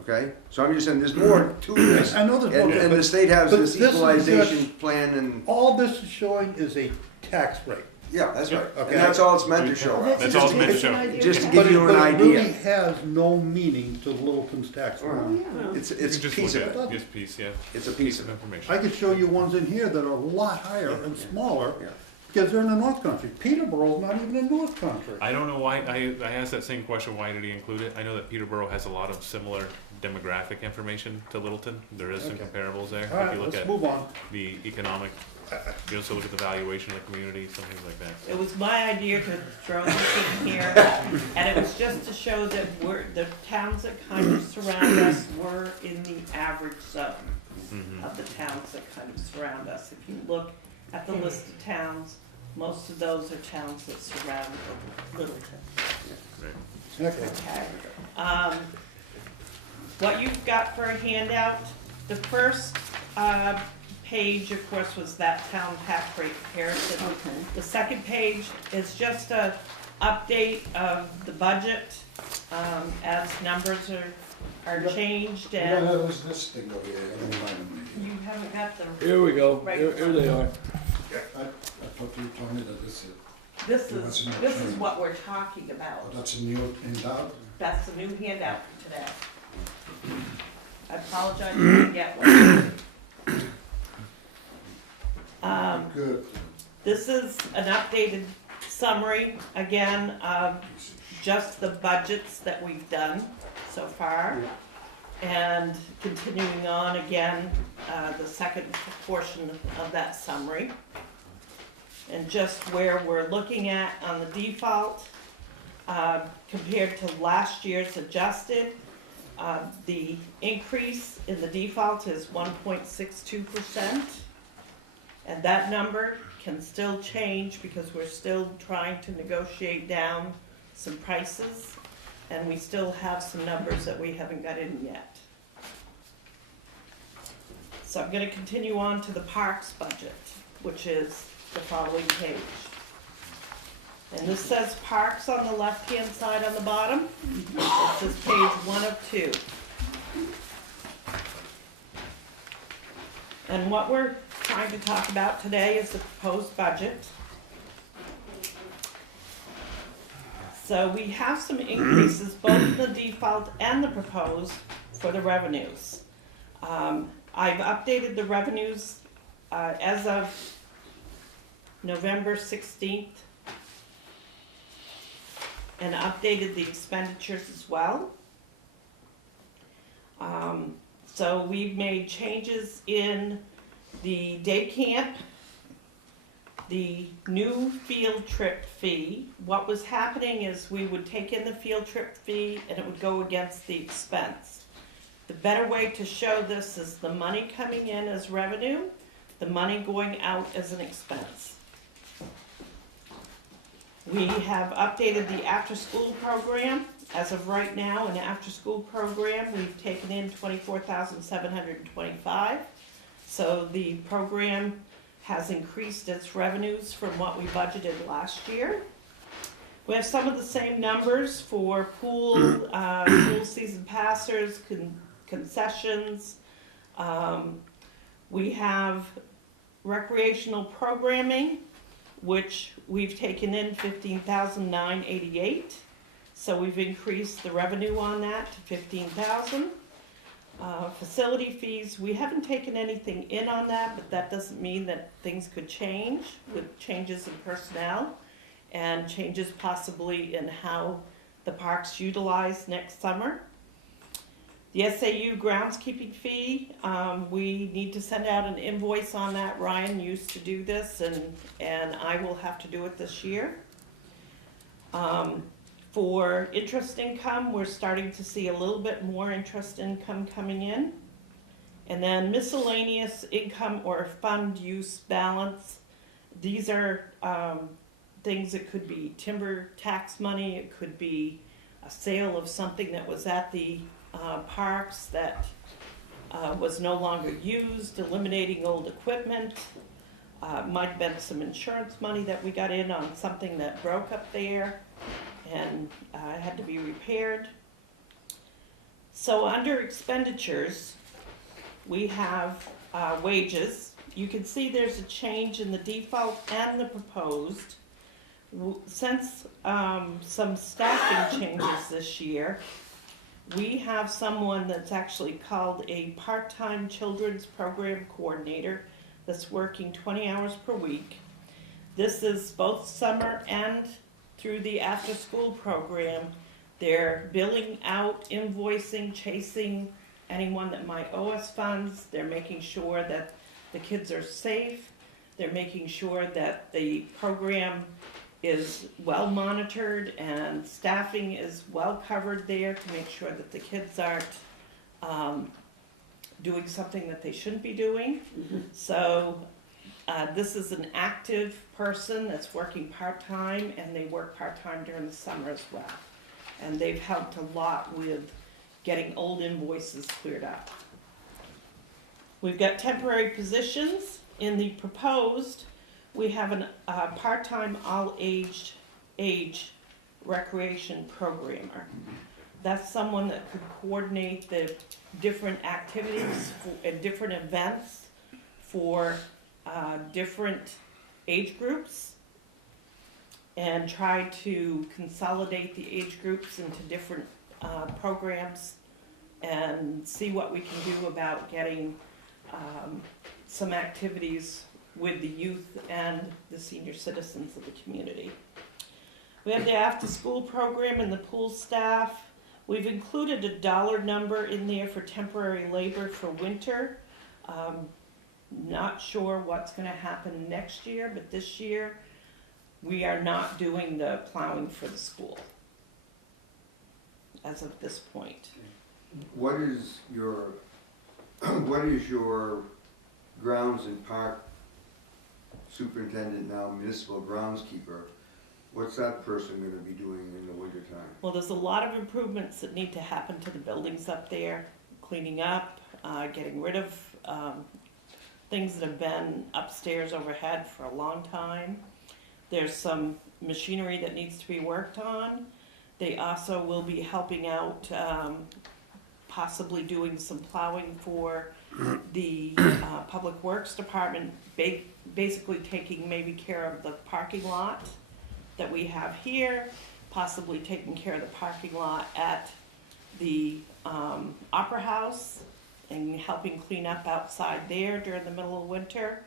Okay? So I'm just saying there's more to this. I know there's more to it, And the but- state has but this this is equalization just- plan and, All this is showing is a tax rate. yeah, that's right. And Okay. that's all it's meant to show. Well, Ralph. That's all it's meant to show. an idea. Just to Okay. give you an But it really idea. has no meaning to Littleton's tax rate. Oh, yeah. It's You a can just piece of look it. at this piece, yeah. It's a piece of it. Information. I could show you ones in here that are a lot higher and smaller, Yeah. because they're in the North Country. Peterborough's not even in North Country. I don't know why, I asked that same question, why did he include it? I know that Peterborough has a lot of similar demographic information to Littleton. There is some Okay. comparables there. All If right, you look let's at move on. the economic, you also look at the valuation of the community, some things like that. It was my idea to throw this in here, and it was just to show that the towns that kind of surround us were in the average zone Mhm. of the towns that kind of surround us. If you look at the list of towns, most of those are towns that surround Littleton. Right. Okay. Okay. What you've got for a handout, the first page, of course, was that town tax rate comparison. Okay. The second page is just a update of the budget, as numbers are changed, and Where's this thing over here? I don't find it. you haven't got them. Here we go, Right. here they are. I thought you told me that this is, This is what we're talking about. that's a new handout. That's the new handout for today. I apologize, I didn't get one. Good. This is an updated summary, again, of just the budgets that we've done so far. And continuing on again, the second portion of that summary. And just where we're looking at on the default, compared to last year's adjusted, the increase in the default is 1.62%. And that number can still change because we're still trying to negotiate down some prices, and we still have some numbers that we haven't got in yet. So I'm gonna continue on to the parks budget, which is the following page. And this says parks on the left-hand side on the bottom. This is page 1 of 2. And what we're trying to talk about today is the proposed budget. So we have some increases, both the default and the proposed, for the revenues. I've updated the revenues as of November 16th and updated the expenditures as well. So we've made changes in the day camp, the new field trip fee. What was happening is we would take in the field trip fee and it would go against the expense. The better way to show this is the money coming in as revenue, the money going out as an expense. We have updated the after-school program. As of right now, an after-school program, we've taken in $24,725. So the program has increased its revenues from what we budgeted last year. We have some of the same numbers for pool, pool season passers, concessions. We have recreational programming, which we've taken in $15,988. So we've increased the revenue on that to $15,000. Facility fees, we haven't taken anything in on that, but that doesn't mean that things could change with changes in personnel and changes possibly in how the parks utilize next summer. The SAU groundskeeping fee, we need to send out an invoice on that. Ryan used to do this and I will have to do it this year. For interest income, we're starting to see a little bit more interest income coming in. And then miscellaneous income or fund use balance. These are things that could be timber tax money, it could be a sale of something that was at the parks that was no longer used, eliminating old equipment. Might have been some insurance money that we got in on something that broke up there and had to be repaired. So under expenditures, we have wages. You can see there's a change in the default and the proposed. Since some staffing changes this year, we have someone that's actually called a part-time children's program coordinator that's working 20 hours per week. This is both summer and through the after-school program. They're billing out, invoicing, chasing anyone that might owe us funds. They're making sure that the kids are safe. They're making sure that the program is well monitored and staffing is well covered there to make sure that the kids aren't doing something that they shouldn't be doing. So this is an active person that's working part-time, and they work part-time during the summer as well. And they've helped a lot with getting old invoices cleared up. We've got temporary positions. In the proposed, we have a part-time all-age recreation programmer. That's someone that could coordinate the different activities and different events for different age groups and try to consolidate the age groups into different programs and see what we can do about getting some activities with the youth and the senior citizens of the community. We have the after-school program and the pool staff. We've included a dollar number in there for temporary labor for winter. Not sure what's going to happen next year, but this year we are not doing the plowing for the school as of this point. What is your grounds and park superintendent now, municipal groundskeeper? What's that person going to be doing in the wintertime? Well, there's a lot of improvements that need to happen to the buildings up there, cleaning up, getting rid of things that have been upstairs overhead for a long time. There's some machinery that needs to be worked on. They also will be helping out, possibly doing some plowing for the Public Works Department, basically taking maybe care of the parking lot that we have here, possibly taking care of the parking lot at the Opera House and helping clean up outside there during the middle of winter.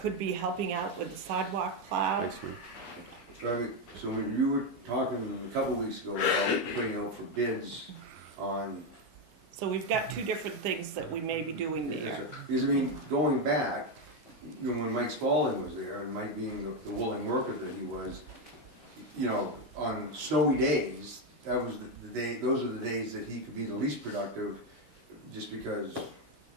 Could be helping out with the sidewalk plow. So when you were talking a couple weeks ago about putting out for bids on. So we've got two different things that we may be doing there. Because I mean, going back, you know, when Mike Spalding was there, and Mike being the willing worker that he was, you know, on snowy days, that was the day, those are the days that he could be the least productive, just because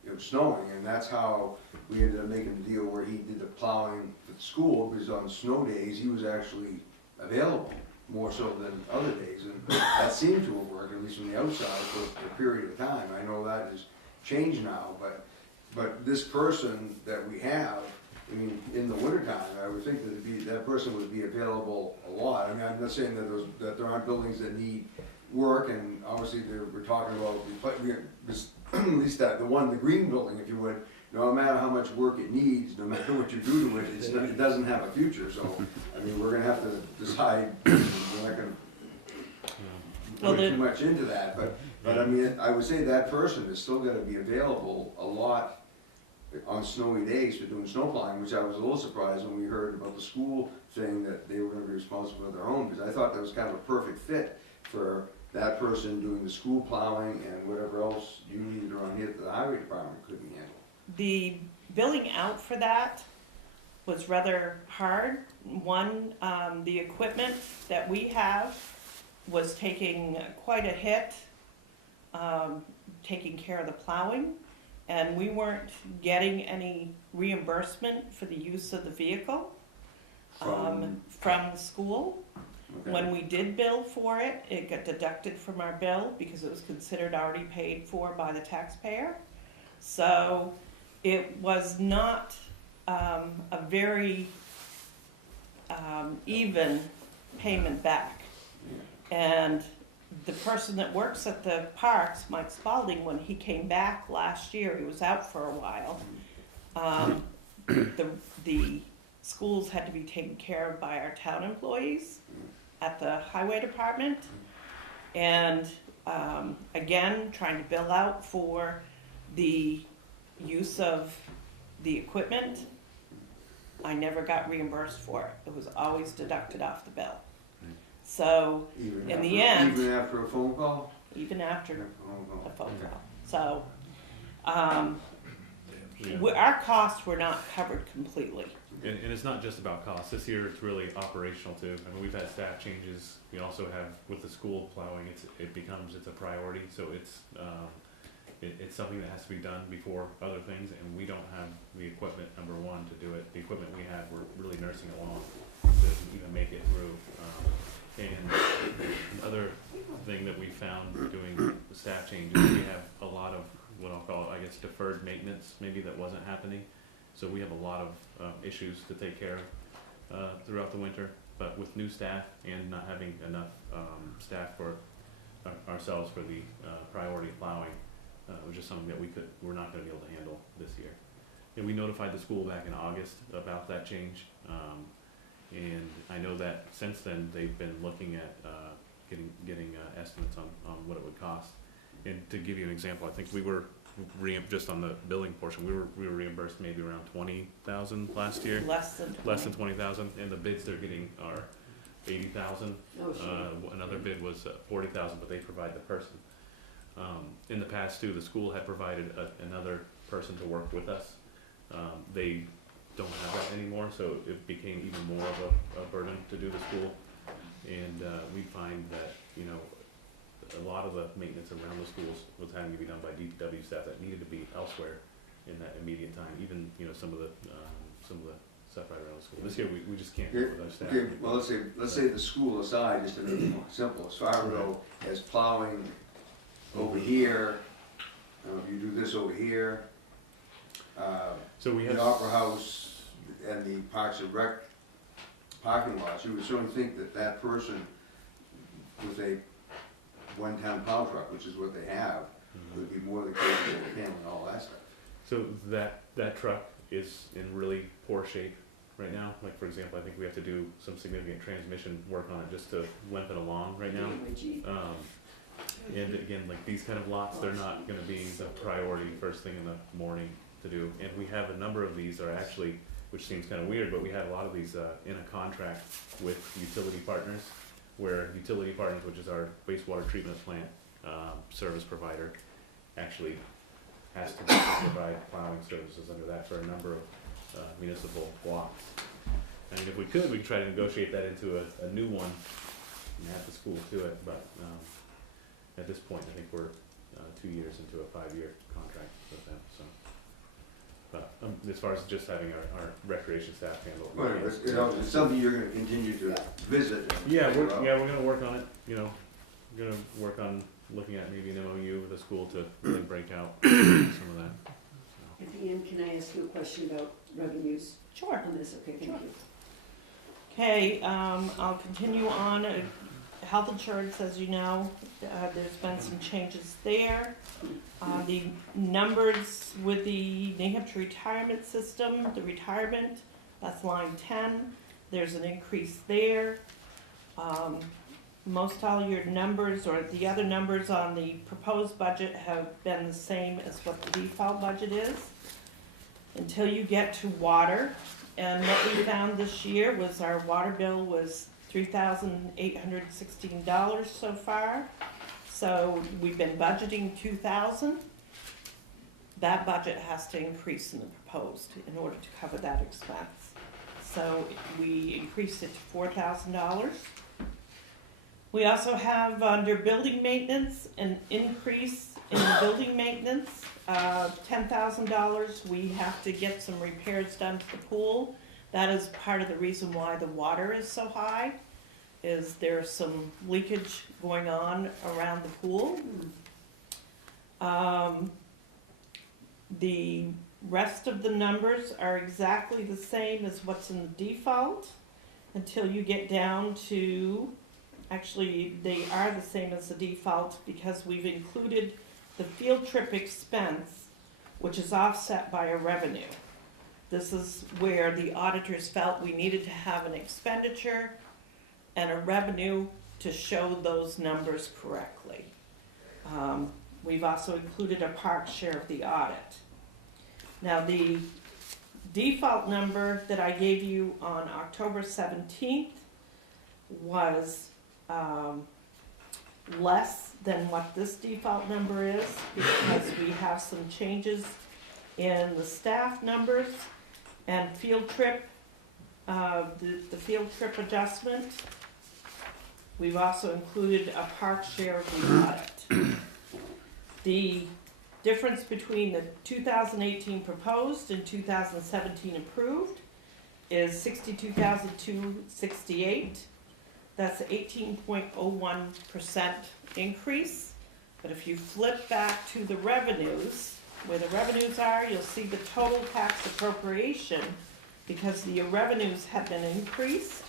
it was snowing, and that's how we ended up making the deal where he did the plowing for the school, because on snow days, he was actually available, more so than other days, and that seemed to have worked, at least from the outside, for a period of time. I know that has changed now, but this person that we have, I mean, in the wintertime, I would think that that person would be available a lot. I mean, I'm not saying that there aren't buildings that need work, and obviously we're talking about, at least the one, the green building, if you would, no matter how much work it needs, no matter what you do to it, it doesn't have a future, so, I mean, we're gonna have to decide, we're not gonna put too much into that, but I mean, I would say that person is still gonna be available a lot on snowy days for doing snow plowing, which I was a little surprised when we heard about the school thing that they were gonna be responsible for their own, because I thought that was kind of a perfect fit for that person doing the school plowing and whatever else you needed around here that the highway department couldn't handle. The billing out for that was rather hard. One, the equipment that we have was taking quite a hit, taking care of the plowing, and we weren't getting any reimbursement for the use of the vehicle from the school. Okay. When we did bill for it, it got deducted from our bill because it was considered already paid for by the taxpayer. So it was not a very even payment back. And the person that works at the parks, Mike Spalding, when he came back last year, he was out for a while, the schools had to be taken care of by our town employees at the highway department. And again, trying to bill out for the use of the equipment, I never got reimbursed for it. It was always deducted off the bill. So in the end, Even after a phone call? even after Oh, a phone okay. call. So our costs were not covered completely. And it's not just about cost. This year, it's really operational too. I mean, we've had staff changes. We also have, with the school plowing, it's a priority. So it's something that has to be done before other things, and we don't have the equipment, number one, to do it. The equipment we had, we're really nursing along to even make it through. And another thing that we found doing the staff changes, we have a lot of what I'll call, I guess, deferred maintenance, maybe that wasn't happening. So we have a lot of issues to take care of throughout the winter. But with new staff and not having enough staff for ourselves for the priority plowing, was just something that we're not going to be able to handle this year. And we notified the school back in August about that change. And I know that since then they've been looking at getting estimates on what it would cost. And to give you an example, I think we were just on the billing portion, we were reimbursed maybe around 20,000 last year. Less than 20,000, and the bids they're getting are 80,000. Oh, sure. Another bid was 40,000, but they provide the person. In the past too, the school had provided another person to work with us. They don't have that anymore, so it became even more of a burden to do the school. And we find that, you know, a lot of the maintenance around the schools was having to be done by DPW staff that needed to be elsewhere in that immediate time. Even, you know, some of the stuff right around the school. This year we just can't do it with our staff. Okay, well, let's say the school aside, just to make it simple, as far as plowing over here, if you do this over here, So we have. the Opera House and the Parks and Rec parking lots, you would certainly think that that person with a one-ton plow truck, which is what they have, would be more than capable of handling all that stuff. So that truck is in really poor shape right now. Like, for example, I think we have to do some significant transmission work on it just to limp it along right now. And again, like these kind of lots, they're not gonna be the priority first thing in the morning to do. And we have a number of these are actually, which seems kind of weird, but we have a lot of these in a contract with utility partners, where utility partners, which is our wastewater treatment plant service provider, actually has to provide plowing services under that for a number of municipal blocks. I mean, if we could, we'd try to negotiate that into a new one and add the school to it, but at this point, I think we're 2 years into a 5-year contract with them, so. But as far as just having our recreation staff handle it. Well, it's, you know, it's something you're gonna continue to visit. And Yeah, figure we're out. gonna work on it, you know, we're gonna work on looking at maybe an MOU with the school to really break out some of that. At the end, can I ask you a question about revenues Sure. on this? Okay, thank you. Okay, I'll continue on. Health insurance, as you know, there's been some changes there. The numbers with the New Hampshire retirement system, the retirement, that's line 10. There's an increase there. Most all your numbers, or the other numbers on the proposed budget, have been the same as what the default budget is. Until you get to water, and what we found this year was our water bill was $3,816 so far. So we've been budgeting $2,000. That budget has to increase in the proposed in order to cover that expense. So we increased it to $4,000. We also have under building maintenance an increase in the building maintenance, $10,000. We have to get some repairs done to the pool. That is part of the reason why the water is so high, is there's some leakage going on around the pool. The rest of the numbers are exactly the same as what's in the default until you get down to, actually they are the same as the default because we've included the field trip expense, which is offset by a revenue. This is where the auditors felt we needed to have an expenditure and a revenue to show those numbers correctly. We've also included a park share of the audit. Now the default number that I gave you on October 17th was less than what this default number is because we have some changes in the staff numbers and field trip, the field trip adjustment. We've also included a park share of the audit. The difference between the 2018 proposed and 2017 approved is $62,268. That's an 18.01% increase. But if you flip back to the revenues, where the revenues are, you'll see the total tax appropriation because the revenues have been increased.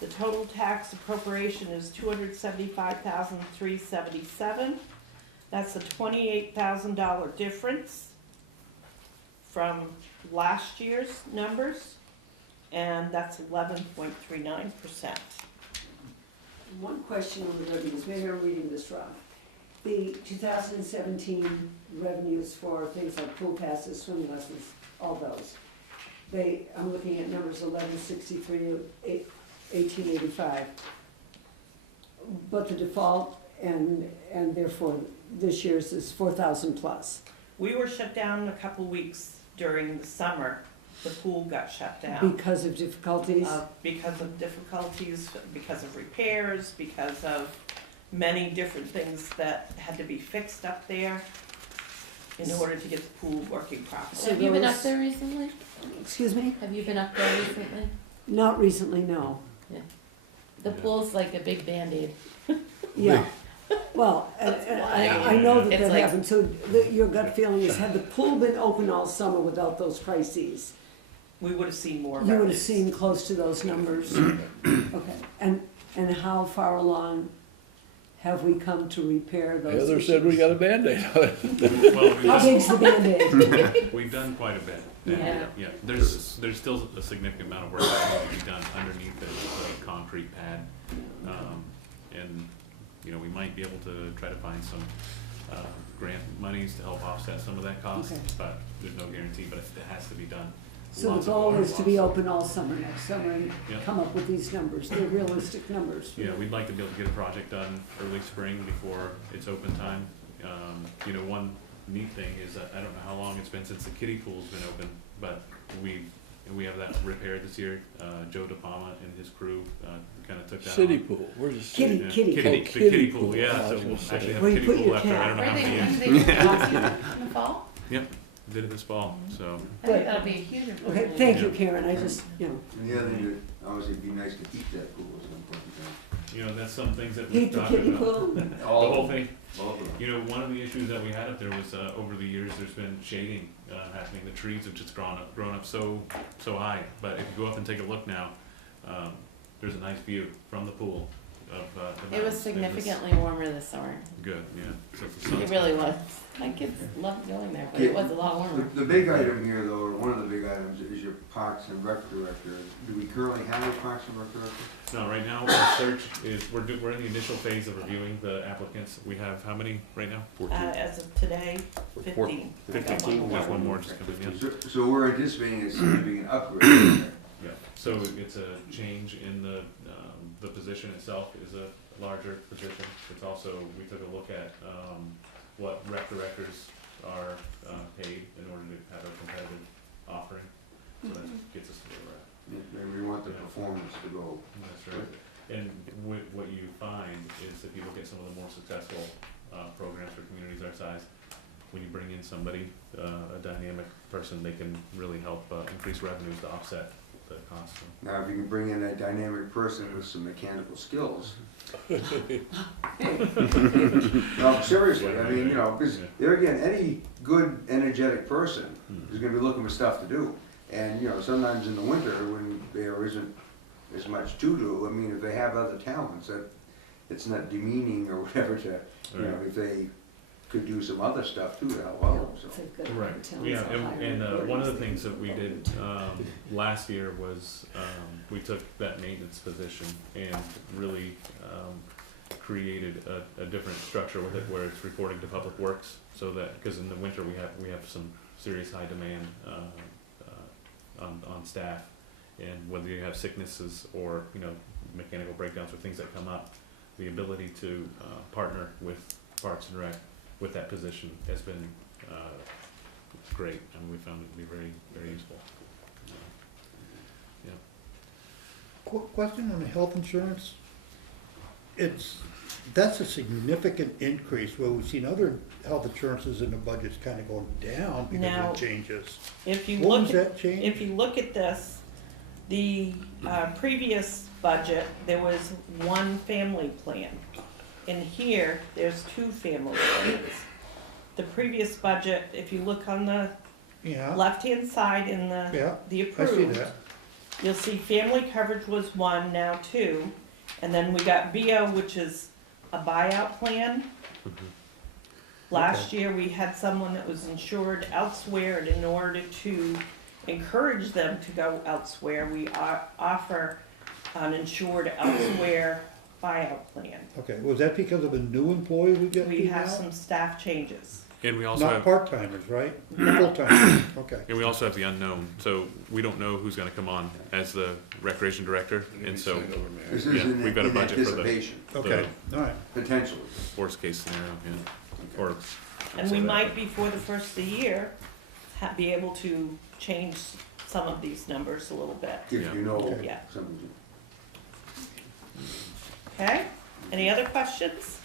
The total tax appropriation is $275,377. That's a $28,000 difference from last year's numbers, and that's 11.39%. One question on the revenues, maybe I'm reading this wrong. The 2017 revenues for things like pool passes, swimming lessons, all those. I'm looking at numbers 1163, 1885. But the default and therefore this year's is 4,000 plus. We were shut down a couple weeks during the summer. The pool got shut down. Because of difficulties? Because of difficulties, because of repairs, because of many different things that had to be fixed up there in order to get the pool working properly. So Have you been those- up there recently? Excuse me? Have you been up there recently? Not recently, no. The pool's like a big Band-Aid. Yeah, Well, and I know that It's that like- happened, so your gut feeling is, had the pool been open all summer without those crises, We would have seen more you would have revenues. seen close to those numbers? Okay, and how far along have we come to repair those Heather issues? said we got a Band-Aid on it. Well, How big's the Band-Aid? we've done quite a bit. Yeah. Yeah, there's still a significant amount of work that needs to be done underneath the concrete pad. And, you know, we might be able to try to find some, grant monies to help offset some of that cost, Okay. but there's no guarantee, but it has to be done. So Lots the of goal water is to be loss. open all summer next summer and Yeah. come up with these numbers, they're realistic numbers. Yeah, we'd like to be able to get a project done early spring before it's open time. You know, one neat thing is that I don't know how long it's been since the kiddie pool's been open, but we have that repaired this year. Joe DePalma and his crew, kinda took that on. City pool, where's the city? Yeah, Kitty the pool. kiddie pool, Oh, yeah, I so was we'll gonna say. actually have Where a you kiddie put pool your after, I cat. don't know Where how they, many when years. they did last year, in the fall? Yep, did it this fall, so. I think that'll be a huge improvement. Okay, thank you, Karen, I just, you know, And the other thing that, obviously, it'd be nice to keep that pool at some point in time. You know, that's some things that we've heat the talked kiddie about. pool. The whole thing. All of them. You know, one of the issues that we had up there was, over the years, there's been shading, happening, the trees have just grown up so high, but if you go up and take a look now, there's a nice view from the pool of, the mountains. It was significantly warmer this summer. Good, yeah, so the It sun's. really was. My kids loved going there, but it was a lot warmer. The big item here, though, or one of the big items, is your Parks and Rec Director. Do we currently have a Parks and Rec Director? No, right now, our search is, we're in the initial phase of reviewing the applicants. We have how many right now? As of today, 15. I got one more. There's one more just coming in. So we're anticipating a significant upgrade. Yeah, so it's a change in the position itself is a larger position. It's also, we took a look at, what rec directors are, paid in order to have a competitive offering. So that gets us to where we're at. And we want the performance to go. That's right. And what you find is if you look at some of the more successful, programs for communities our size, when you bring in somebody, a dynamic person, they can really help, increase revenues to offset the cost. Now, if you can bring in that dynamic person with some mechanical skills. No, seriously, I mean, you know, because there again, any good energetic person is gonna be looking for stuff to do. And, you know, sometimes in the winter, when there isn't as much to do, I mean, if they have other talents, that it's not demeaning or whatever to, you know, if they could do some other stuff too, to help out, so. They've got Right, talents yeah, are higher and than one of the others. things that we did, last year was, we took that maintenance position and really, created a different structure with it where it's reporting to Public Works, so that, cause in the winter we have some serious high demand, on staff. And whether you have sicknesses or, you know, mechanical breakdowns or things that come up, the ability to, partner with Parks and Rec with that position has been, great, and we found it to be very, very useful. Yeah. Question on the health insurance. That's a significant increase, where we've seen other health insurances in the budgets kind of going down because Now, of changes. If you What look was at, that change? if you look at this, the previous budget, there was one family plan. In here, there's two family plans. The previous budget, if you look on the Yeah, left-hand side in yeah, the I see approved, that. you'll see family coverage was one, now two. And then we got BO, which is a buyout plan. Last year, we had someone that was insured elsewhere, and in order to encourage them to go elsewhere, we offer an insured elsewhere buyout plan. Okay, was that because of a new employee we get We now? have some staff changes. And we also Not have, part-timers, right? No. Full-timers, okay. and we also have the unknown, so we don't know who's gonna come on as the recreation director, and so This Yeah, is in we've got a budget for the- anticipation, Okay, all right. potentially. worst case scenario, yeah, or. And we might, before the first of the year, be able to change some of these numbers a little bit. If you know Okay. Yeah. something. Okay? Any other questions?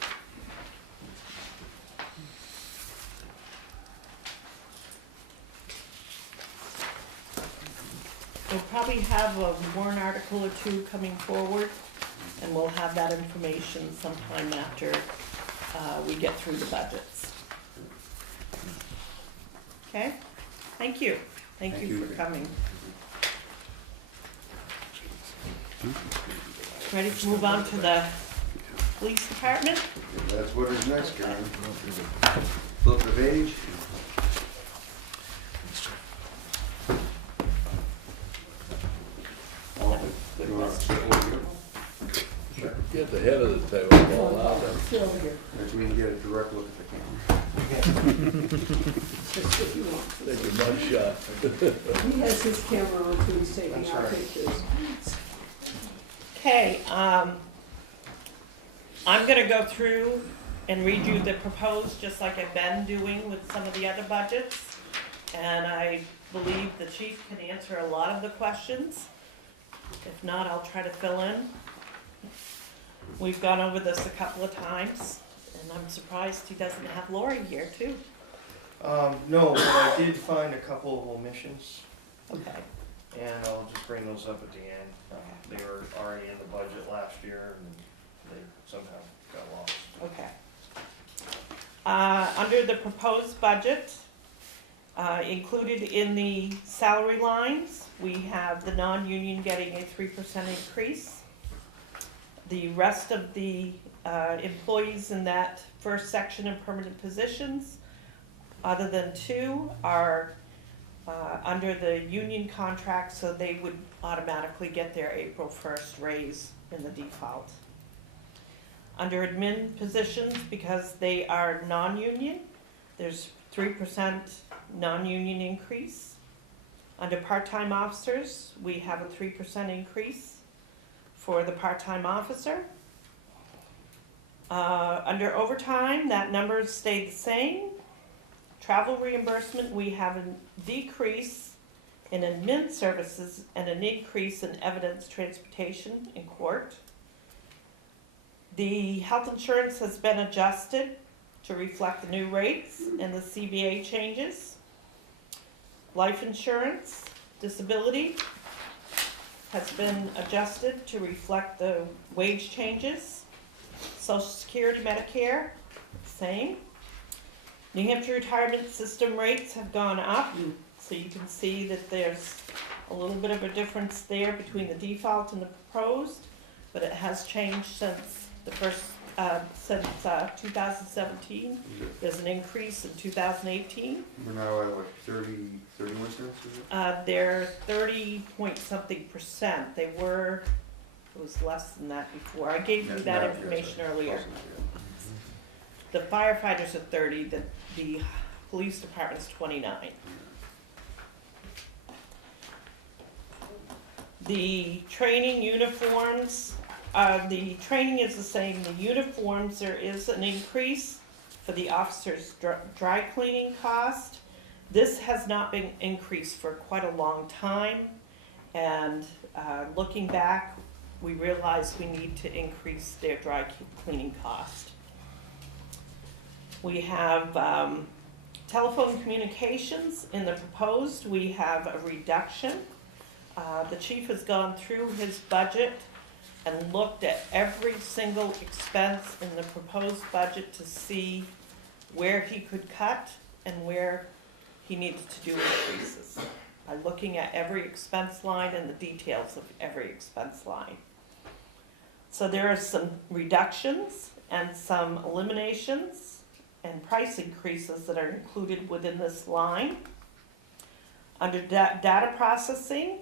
We'll probably have a warrant article or two coming forward, and we'll have that information sometime after we get through the budgets. Okay, thank you. Thank Thank you you. for coming. Ready to move on to the police department? That's what is next, Karen. Flip the page. You wanna sit over here? Get the head of the table fall out there. Sit over here, If we can get a direct look at the camera. just if you want. Take a mug shot. He has his camera on too, he's taking That's our right. pictures. Okay, I'm gonna go through and read you the proposed, just like I've been doing with some of the other budgets. And I believe the chief can answer a lot of the questions. If not, I'll try to fill in. We've gone over this a couple of times, and I'm surprised he doesn't have Lori here too. No, but I did find a couple of omissions, Okay, and I'll just bring those up at the end. They were already in the budget last year, and they somehow got lost. okay. Under the proposed budget, included in the salary lines, we have the non-union getting a 3% increase. The rest of the employees in that first section of permanent positions, other than two, are under the union contract, so they would automatically get their April 1st raise in the default. Under admin positions, because they are non-union, there's 3% non-union increase. Under part-time officers, we have a 3% increase for the part-time officer. Under overtime, that number stayed the same. Travel reimbursement, we have a decrease in admin services and an increase in evidence transportation in court. The health insurance has been adjusted to reflect the new rates and the CBA changes. Life insurance, disability has been adjusted to reflect the wage changes. Social Security, Medicare, same. New Hampshire retirement system rates have gone up, so you can see that there's a little bit of a difference there between the default and the proposed, but it has changed since the first, since 2017. There's an increase in 2018. We're now at what, 31 cents, is it? They're 30 point something percent. They were, it was less than that before. I gave you Yeah, that yeah, information yes, earlier. close enough, The firefighters are 30, the police department's 29. The training uniforms, the training is the same. The uniforms, there is an increase for the officers' dry cleaning cost. This has not been increased for quite a long time, and looking back, we realized we need to increase their dry cleaning cost. We have telephone communications. In the proposed, we have a reduction. The chief has gone through his budget and looked at every single expense in the proposed budget to see where he could cut and where he needs to do increases, by looking at every expense line and the details of every expense line. So there are some reductions and some eliminations and price increases that are included within this line. Under data processing,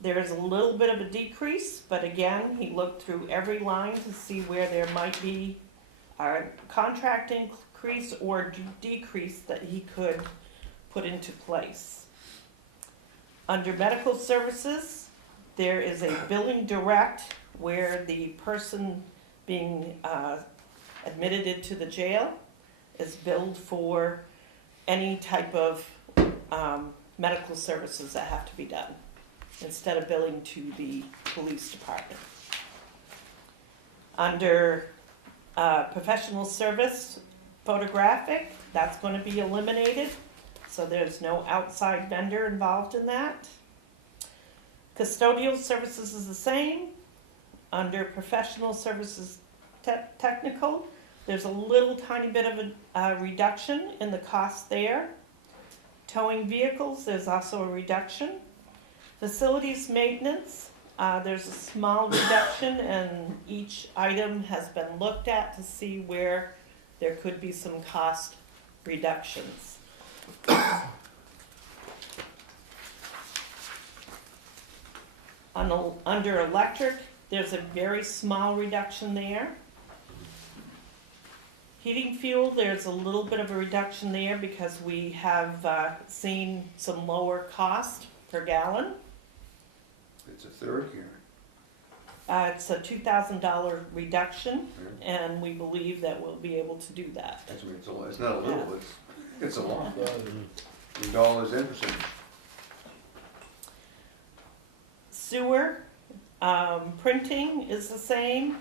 there is a little bit of a decrease, but again, he looked through every line to see where there might be a contract increase or decrease that he could put into place. Under medical services, there is a billing direct where the person being admitted into the jail is billed for any type of medical services that have to be done, instead of billing to the police department. Under professional service, photographic, that's going to be eliminated, so there's no outside vendor involved in that. Custodial services is the same. Under professional services technical, There's a little tiny bit of a reduction in the cost there. Towing vehicles, there's also a reduction. Facilities maintenance, there's a small reduction, and each item has been looked at to see where there could be some cost reductions. Under electric, there's a very small reduction there. Heating fuel, there's a little bit of a reduction there because we have seen some lower cost per gallon. It's a third here. It's a $2,000 reduction, and we believe that we'll be able to do that. That's, it's not a little, it's a lot. Uh, In dollars and percentage. Sewer, printing is the same.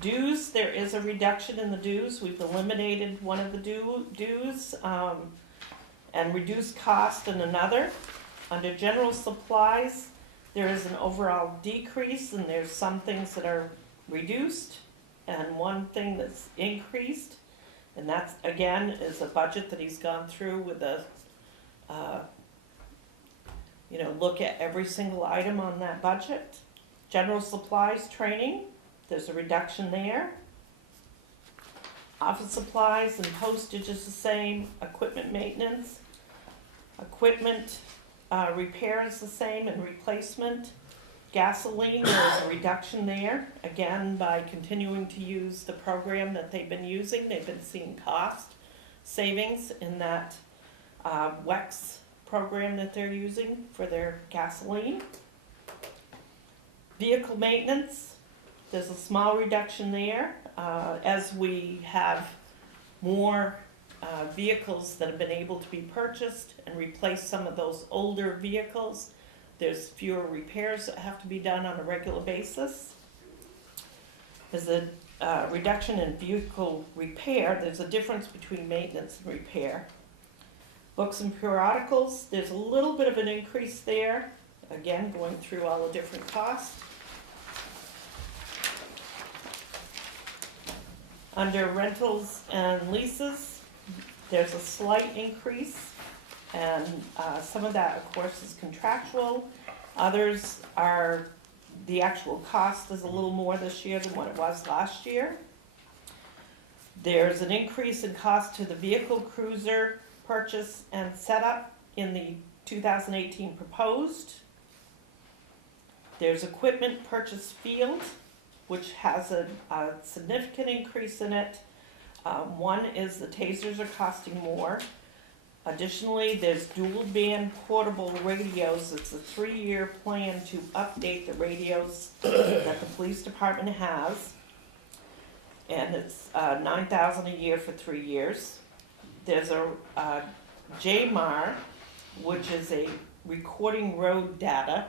Dues, there is a reduction in the dues. We've eliminated one of the dues and reduced cost in another. Under general supplies, there is an overall decrease, and there's some things that are reduced and one thing that's increased. And that's, again, is a budget that he's gone through with a, look at every single item on that budget. General supplies, training, there's a reduction there. Office supplies and postage is the same. Equipment maintenance. Equipment repair is the same, and replacement. Gasoline, there's a reduction there. Again, by continuing to use the program that they've been using, they've been seeing cost savings in that WEX program that they're using for their gasoline. Vehicle maintenance, there's a small reduction there. As we have more vehicles that have been able to be purchased and replace some of those older vehicles, there's fewer repairs that have to be done on a regular basis. There's a reduction in vehicle repair. There's a difference between maintenance and repair. Books and periodicals, there's a little bit of an increase there. Again, going through all the different costs. Under rentals and leases, there's a slight increase, and some of that, of course, is contractual. Others are, the actual cost is a little more this year than what it was last year. There's an increase in cost to the vehicle cruiser purchase and setup in the 2018 proposed. There's equipment purchase field, which has a significant increase in it. One is the tasers are costing more. Additionally, there's dual band portable radios. It's a 3-year plan to update the radios that the police department has. And it's $9,000 a year for 3 years. There's a JMAR, which is a recording road data,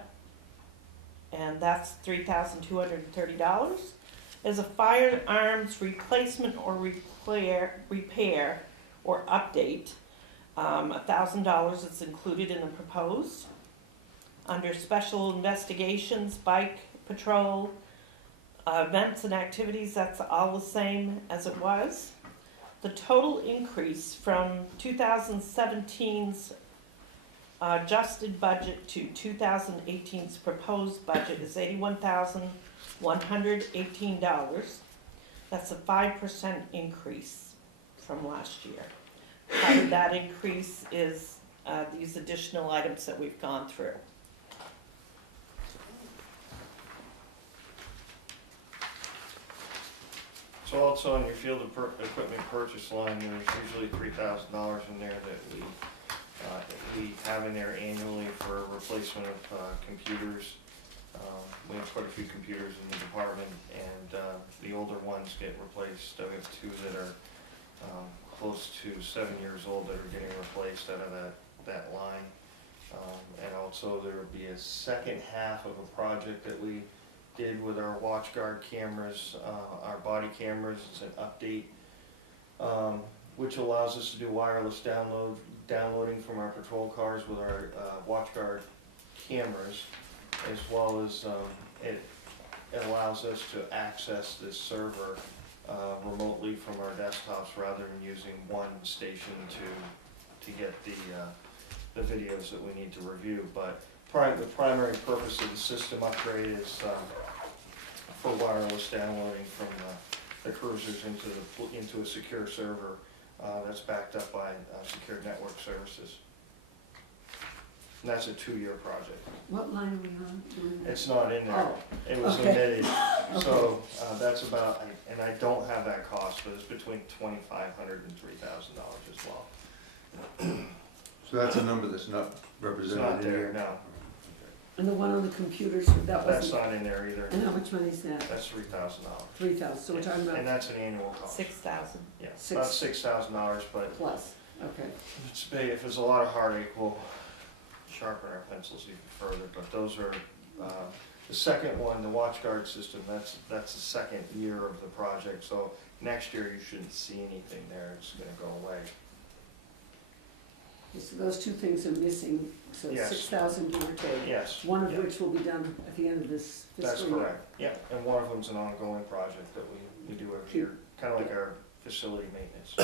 and that's $3,230. There's a firearms replacement or repair or update, $1,000 is included in the proposed. Under special investigations, bike patrol, events and activities, that's all the same as it was. The total increase from 2017's adjusted budget to 2018's proposed budget is $81,118. That's a 5% increase from last year. Part of that increase is these additional items that we've gone through. So also on your field equipment purchase line, there's usually $3,000 in there that we have in there annually for replacement of computers. We have quite a few computers in the department, and the older ones get replaced. We have 2 that are close to 7 years old that are getting replaced out of that line. And also there will be a second half of a project that we did with our WatchGuard cameras, our body cameras. It's an update which allows us to do wireless downloading from our patrol cars with our WatchGuard cameras, as well as it allows us to access this server remotely from our desktops rather than using one station to get the videos that we need to review. But the primary purpose of the system upgrade is for wireless downloading from the cruisers into a secure server that's backed up by secured network services. And that's a 2-year project. What line are we on? It's not in there. Oh, It was okay. omitted. So that's about, and I don't have that cost, but it's between $2,500 and $3,000 as well. So that's a number that's not It's represented not in there, here? no. And the one on the computers, that That's wasn't, not in there either. and how much money is that? That's $3,000. 3,000, so we're talking And about that's an annual cost. 6,000. Yeah, Six- about $6,000, but plus, okay. if it's a lot of heartache, we'll sharpen our pencils even further. But those are, the second one, the WatchGuard system, that's the second year of the project. So next year, you shouldn't see anything there. It's gonna go away. So those two things are missing, so Yes. 6,000 give or take. Yes. One of yeah, which will be done at the end of this That's fiscal year. correct, yeah. And one of them's an ongoing project that we do every year, kind of like our facility maintenance.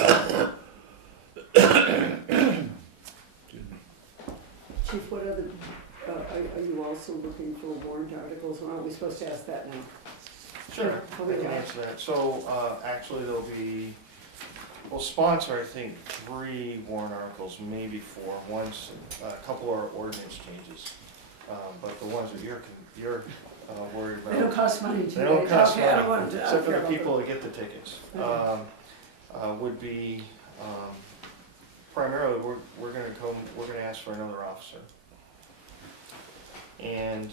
Chief, what other, are you also looking for warrant articles, or aren't we supposed to ask that now? Sure, Oh, I we can are. answer that. So, actually, there'll be, we'll sponsor, I think, 3 warrant articles, maybe 4. One's, a couple are ordinance changes. But the ones that you're worried about. They don't cost money to. They don't cost Okay, I don't money, want to. except for the okay, people that get the tickets. Okay. Would be, primarily, we're gonna ask for another officer. And,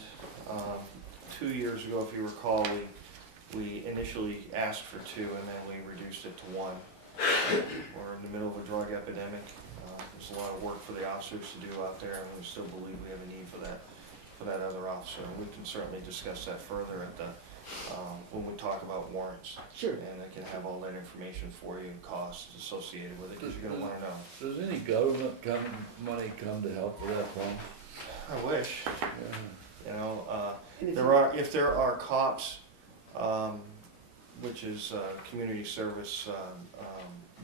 2 years ago, if you recall, we initially asked for 2 and then we reduced it to 1. We're in the middle of a drug epidemic. There's a lot of work for the officers to do out there, and we still believe we have a need for that other officer. And we can certainly discuss that further at the, when we talk about warrants. Sure. And I can have all that information for you and costs associated with it, because you're gonna wanna know. Does any government money come to help with that problem? I wish, Yeah. you know, And if if there are COPS, which is, community service,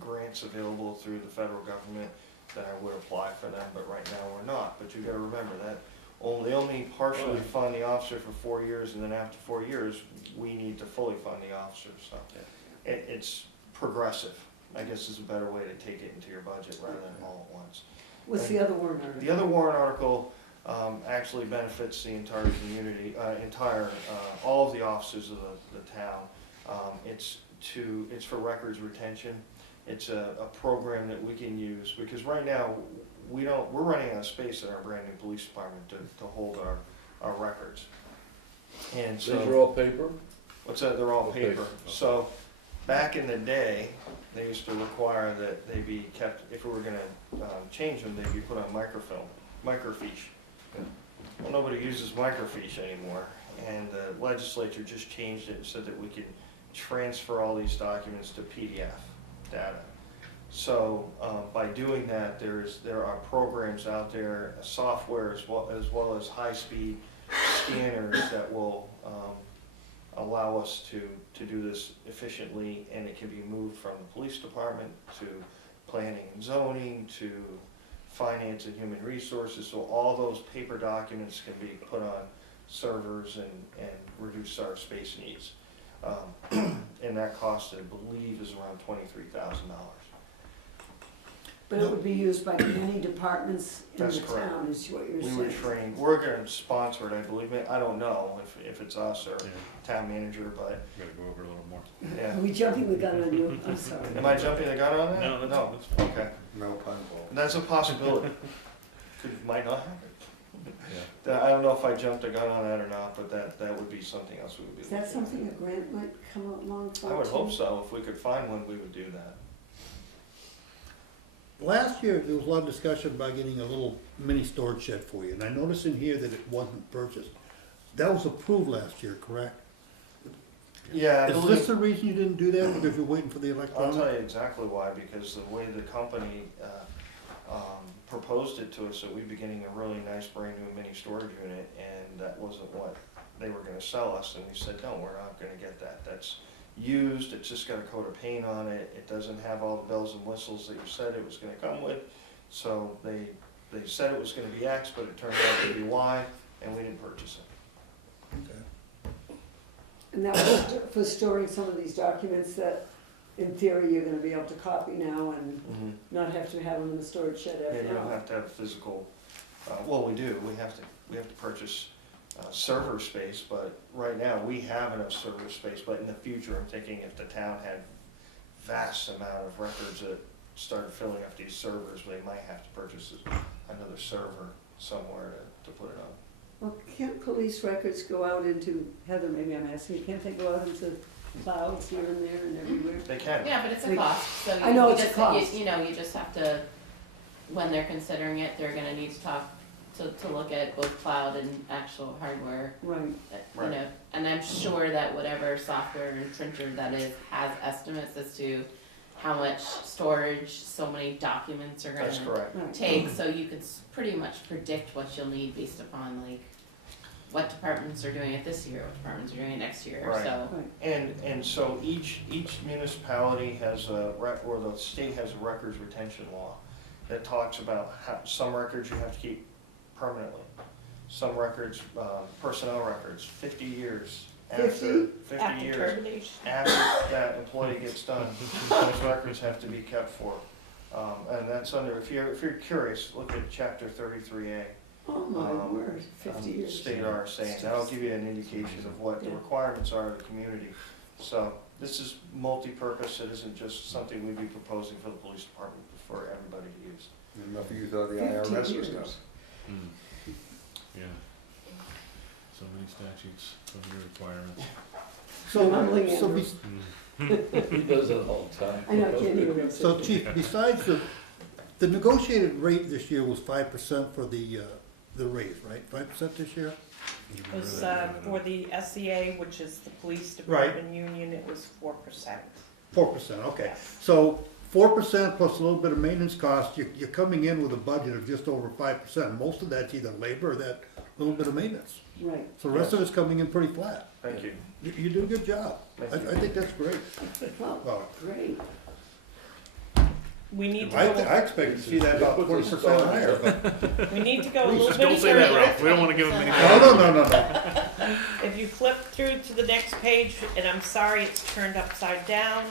grants available through the federal government, then I would apply for them, but right now we're not. But you gotta remember that they only partially fund the officer for 4 years, and then after 4 years, we need to fully fund the officer, so. It's progressive, I guess is a better way to take it into your budget rather than all at once. What's the other warrant article? The other warrant article, actually benefits the entire community, all of the officers of the town. It's for records retention. It's a program that we can use, because right now, we're running out of space in our brand new police department to hold our records. And These so. are all paper? What's that? They're all Okay. paper. So, back in the day, they used to require that they be kept, if we were gonna change them, they'd be put on microfiche. Well, nobody uses microfiche anymore, and the legislature just changed it and said that we can transfer all these documents to PDF data. So, by doing that, there are programs out there, software as well as high-speed scanners that will allow us to do this efficiently, and it can be moved from the police department to planning and zoning to finance and human resources. So all those paper documents can be put on servers and reduce our space needs. And that cost, I believe, is around $23,000. But it would be used by many departments in That's the correct. town, is what you're We saying. would train, we're gonna sponsor it, I believe. I don't know if it's us or Yeah. town manager, but Gotta go over it a little more. yeah. Are we jumping the gun on you? I'm sorry. Am I jumping the gun on that? No, that's fine. Okay. No pun involved. That's a possibility. Might not happen. I don't know if I jumped the gun on that or not, but that would be something else we would be Is looking that at. something a grant might come along for? I would too? hope so. If we could find one, we would do that. Last year, there was a lot of discussion about getting a little mini storage shed for you, and I noticed in here that it wasn't purchased. That was approved last year, correct? Yeah, I Is believe. this the reason you didn't do that, because you're waiting for the I'll electronic? tell you exactly why, because the way the company proposed it to us, that we'd be getting a really nice brand new mini storage unit, and that wasn't what they were gonna sell us, and we said, no, we're not gonna get that. used, it's just got a coat of paint on it, it doesn't have all the bells and whistles that you said it was gonna come with. So they said it was gonna be X, but it turned out to be Y, and we didn't purchase it. Okay. And that was for storing some of these documents that, in theory, you're gonna be able to copy now and not have to have them in the storage shed Yeah, you after don't all. have to have physical, well, we do, we have to purchase server space, but right now, we have enough server space, but in the future, I'm thinking if the town had vast amount of records that started filling up these servers, they might have to purchase another server somewhere to put it on. Well, can't police records go out into, Heather, maybe I'm asking, can't they go out into clouds here and there and everywhere? They can. Yeah, but it's a cost, so I know you it's a just, cost. you know, you just have to, when they're considering it, they're gonna need to talk, to look at both cloud and actual hardware. Right. You know, and I'm sure that whatever software and printer that is has estimates as to how much storage so many documents are That's gonna correct. Right. take, so you could pretty much predict what you'll need based upon like what departments are doing it this year, what departments are doing it next year, Right. so. Right. And so each municipality has or the state has a records retention law that talks about how, some records you have to keep permanently. Some records, personnel records, 50 years after, 50 After years termination. after that employee gets done, those records have to be kept for. And that's under, if you're curious, look at chapter 33A. Oh, my word, 50 years. State RSA, and that'll give you an indication of what the Yeah. requirements are of the community. So this is multi-purpose, it isn't just something we'd be proposing for the police department, but for everybody to use. Enough you thought the 50 IRS was years. done. Yeah. So many statutes, so many requirements. Mumbling So, Andrew. He does it all the time. I know, I can't hear him. so Chief, besides the negotiated rate this year was 5% for the raise, right? 5% this year? It was, for the SEA, which is the police Right. department union, it was 4%. 4%, okay. So 4% plus a little bit of maintenance cost, you're coming in with a budget of just over 5%. Most of that's either labor or that little bit of maintenance. Right. So the rest of it's coming in pretty flat. Thank you. You do a good job. I Thank you. think that's great. Well, Well, great. We need to I go, expect to see that about 20% higher, but, we need to go a little bit Don't say that, further. Ralph, we don't wanna give them any. no. If you flip through to the next page, and I'm sorry it's turned upside down,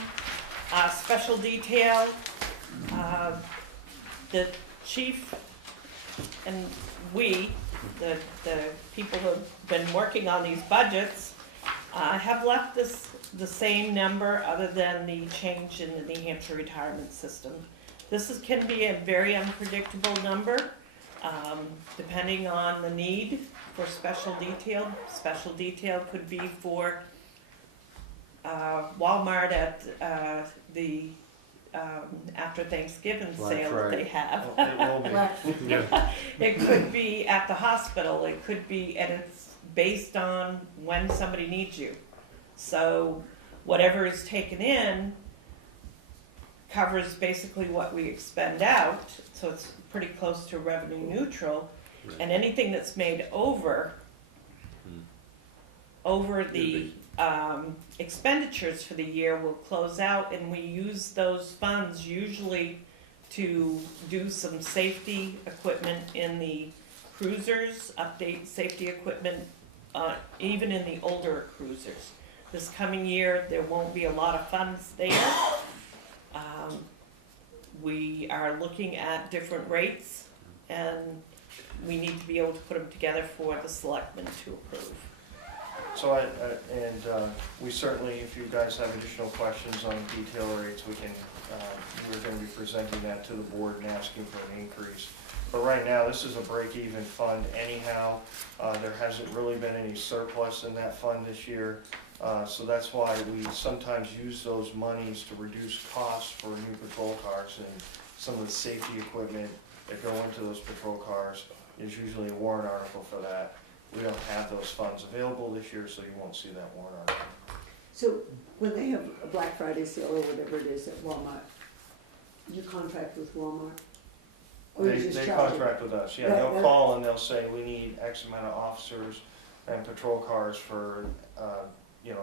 special detail, the chief and we, the people who have been working on these budgets, have left this the same number other than the change in the New Hampshire retirement system. Can be a very unpredictable number, depending on the need for special detail. Special detail could be for Walmart at the after Thanksgiving Black sale that they Friday. have. It will be. Black- It could be at the hospital, it could be, and it's based on when somebody needs you. So whatever is taken in covers basically what we expend out, so it's pretty close to revenue neutral. And anything that's made over the expenditures for the year will close out, and we use those funds usually to do some safety equipment in the cruisers, update safety equipment, even in the older cruisers. This coming year, there won't be a lot of funds there. We are looking at different rates, and we need to be able to put them together for the selectmen to approve. So we certainly, if you guys have additional questions on detail rates, we're gonna be presenting that to the board and asking for an increase. But right now, this is a break-even fund anyhow. There hasn't really been any surplus in that fund this year. So that's why we sometimes use those monies to reduce costs for new patrol cars, and some of the safety equipment that go into those patrol cars is usually a warrant article for that. We don't have those funds available this year, so you won't see that warrant article. So when they have a Black Friday sale or whatever it is at Walmart, you contract with Walmart? Or you just They charge it? contract with us, yeah, Right, they'll right. call and they'll say, we need X amount of officers and patrol cars for,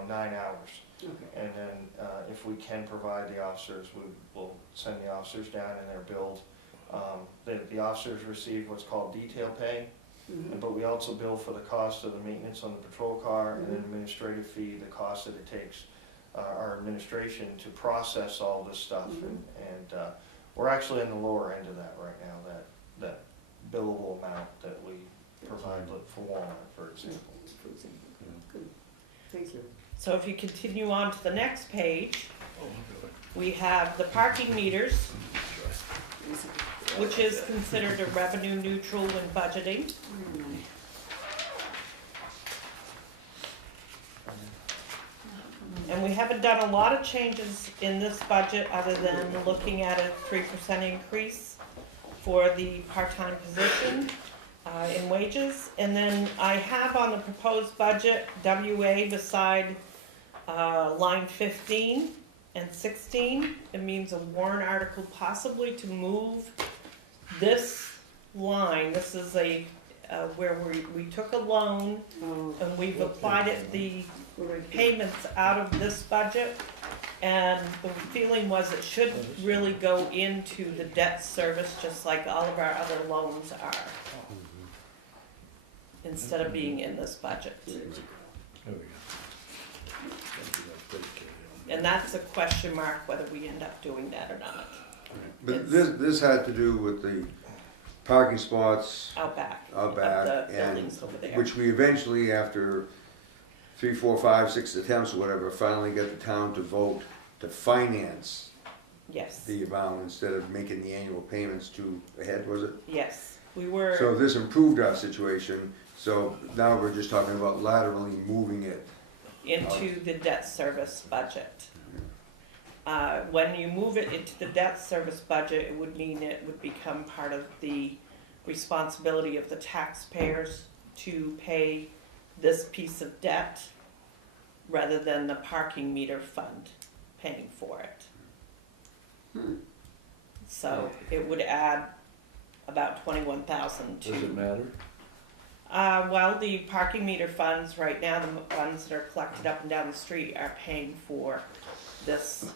9 hours. Okay. And then, if we can provide the officers, we will send the officers down and they're billed. The officers receive what's called detail pay, Mhm. but we also bill for the cost of the maintenance on the patrol car and an Mhm. administrative fee, the cost that it takes our administration to process all this stuff. Mhm. And we're actually in the lower end of that right now, that billable amount that we provide for Walmart, for example. For example. Good. Thank you. So if you continue on to the next page, we have the parking meters, which is considered a revenue neutral when budgeting. And we haven't done a lot of changes in this budget other than looking at a 3% increase for the part-time position in wages. And then I have on the proposed budget, WA beside line 15 and 16. It means a warrant article possibly to move this line. This is where we took a loan and we've applied it, the payments out of this budget, and the feeling was it should really go into the debt service just like all of our other loans are, instead of being in this budget. There we go. And that's a question mark whether we end up doing that or not, But this had to do with the parking spots out back out of back, the and buildings over there. which we eventually, after 3, 4, 5, 6 attempts or whatever, finally got the town to vote to finance Yes, the amount instead of making the annual payments to ahead, was it? yes, we were. So this improved our situation, so now we're just talking about laterally moving it. Into the debt service budget. When you move it into the debt service budget, it would mean it would become part of the responsibility of the taxpayers to pay this piece of debt rather than the parking meter fund paying for it. So it would add about 21,000 to. Does it matter? Well, the parking meter funds, right now, the funds that are collected up and down the street are paying for this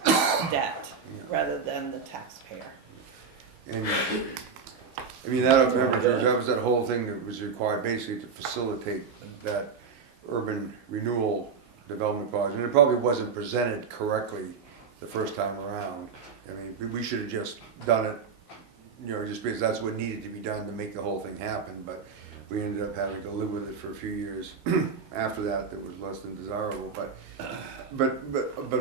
debt rather than the taxpayer. And, I mean, that was that whole thing that was required basically to facilitate that urban renewal development project. And it probably wasn't presented correctly the first time around. I mean, we should have just done it, you know, just because that's what needed to be done to make the whole thing happen. But we ended up having to live with it for a few years after that. That was less than desirable. But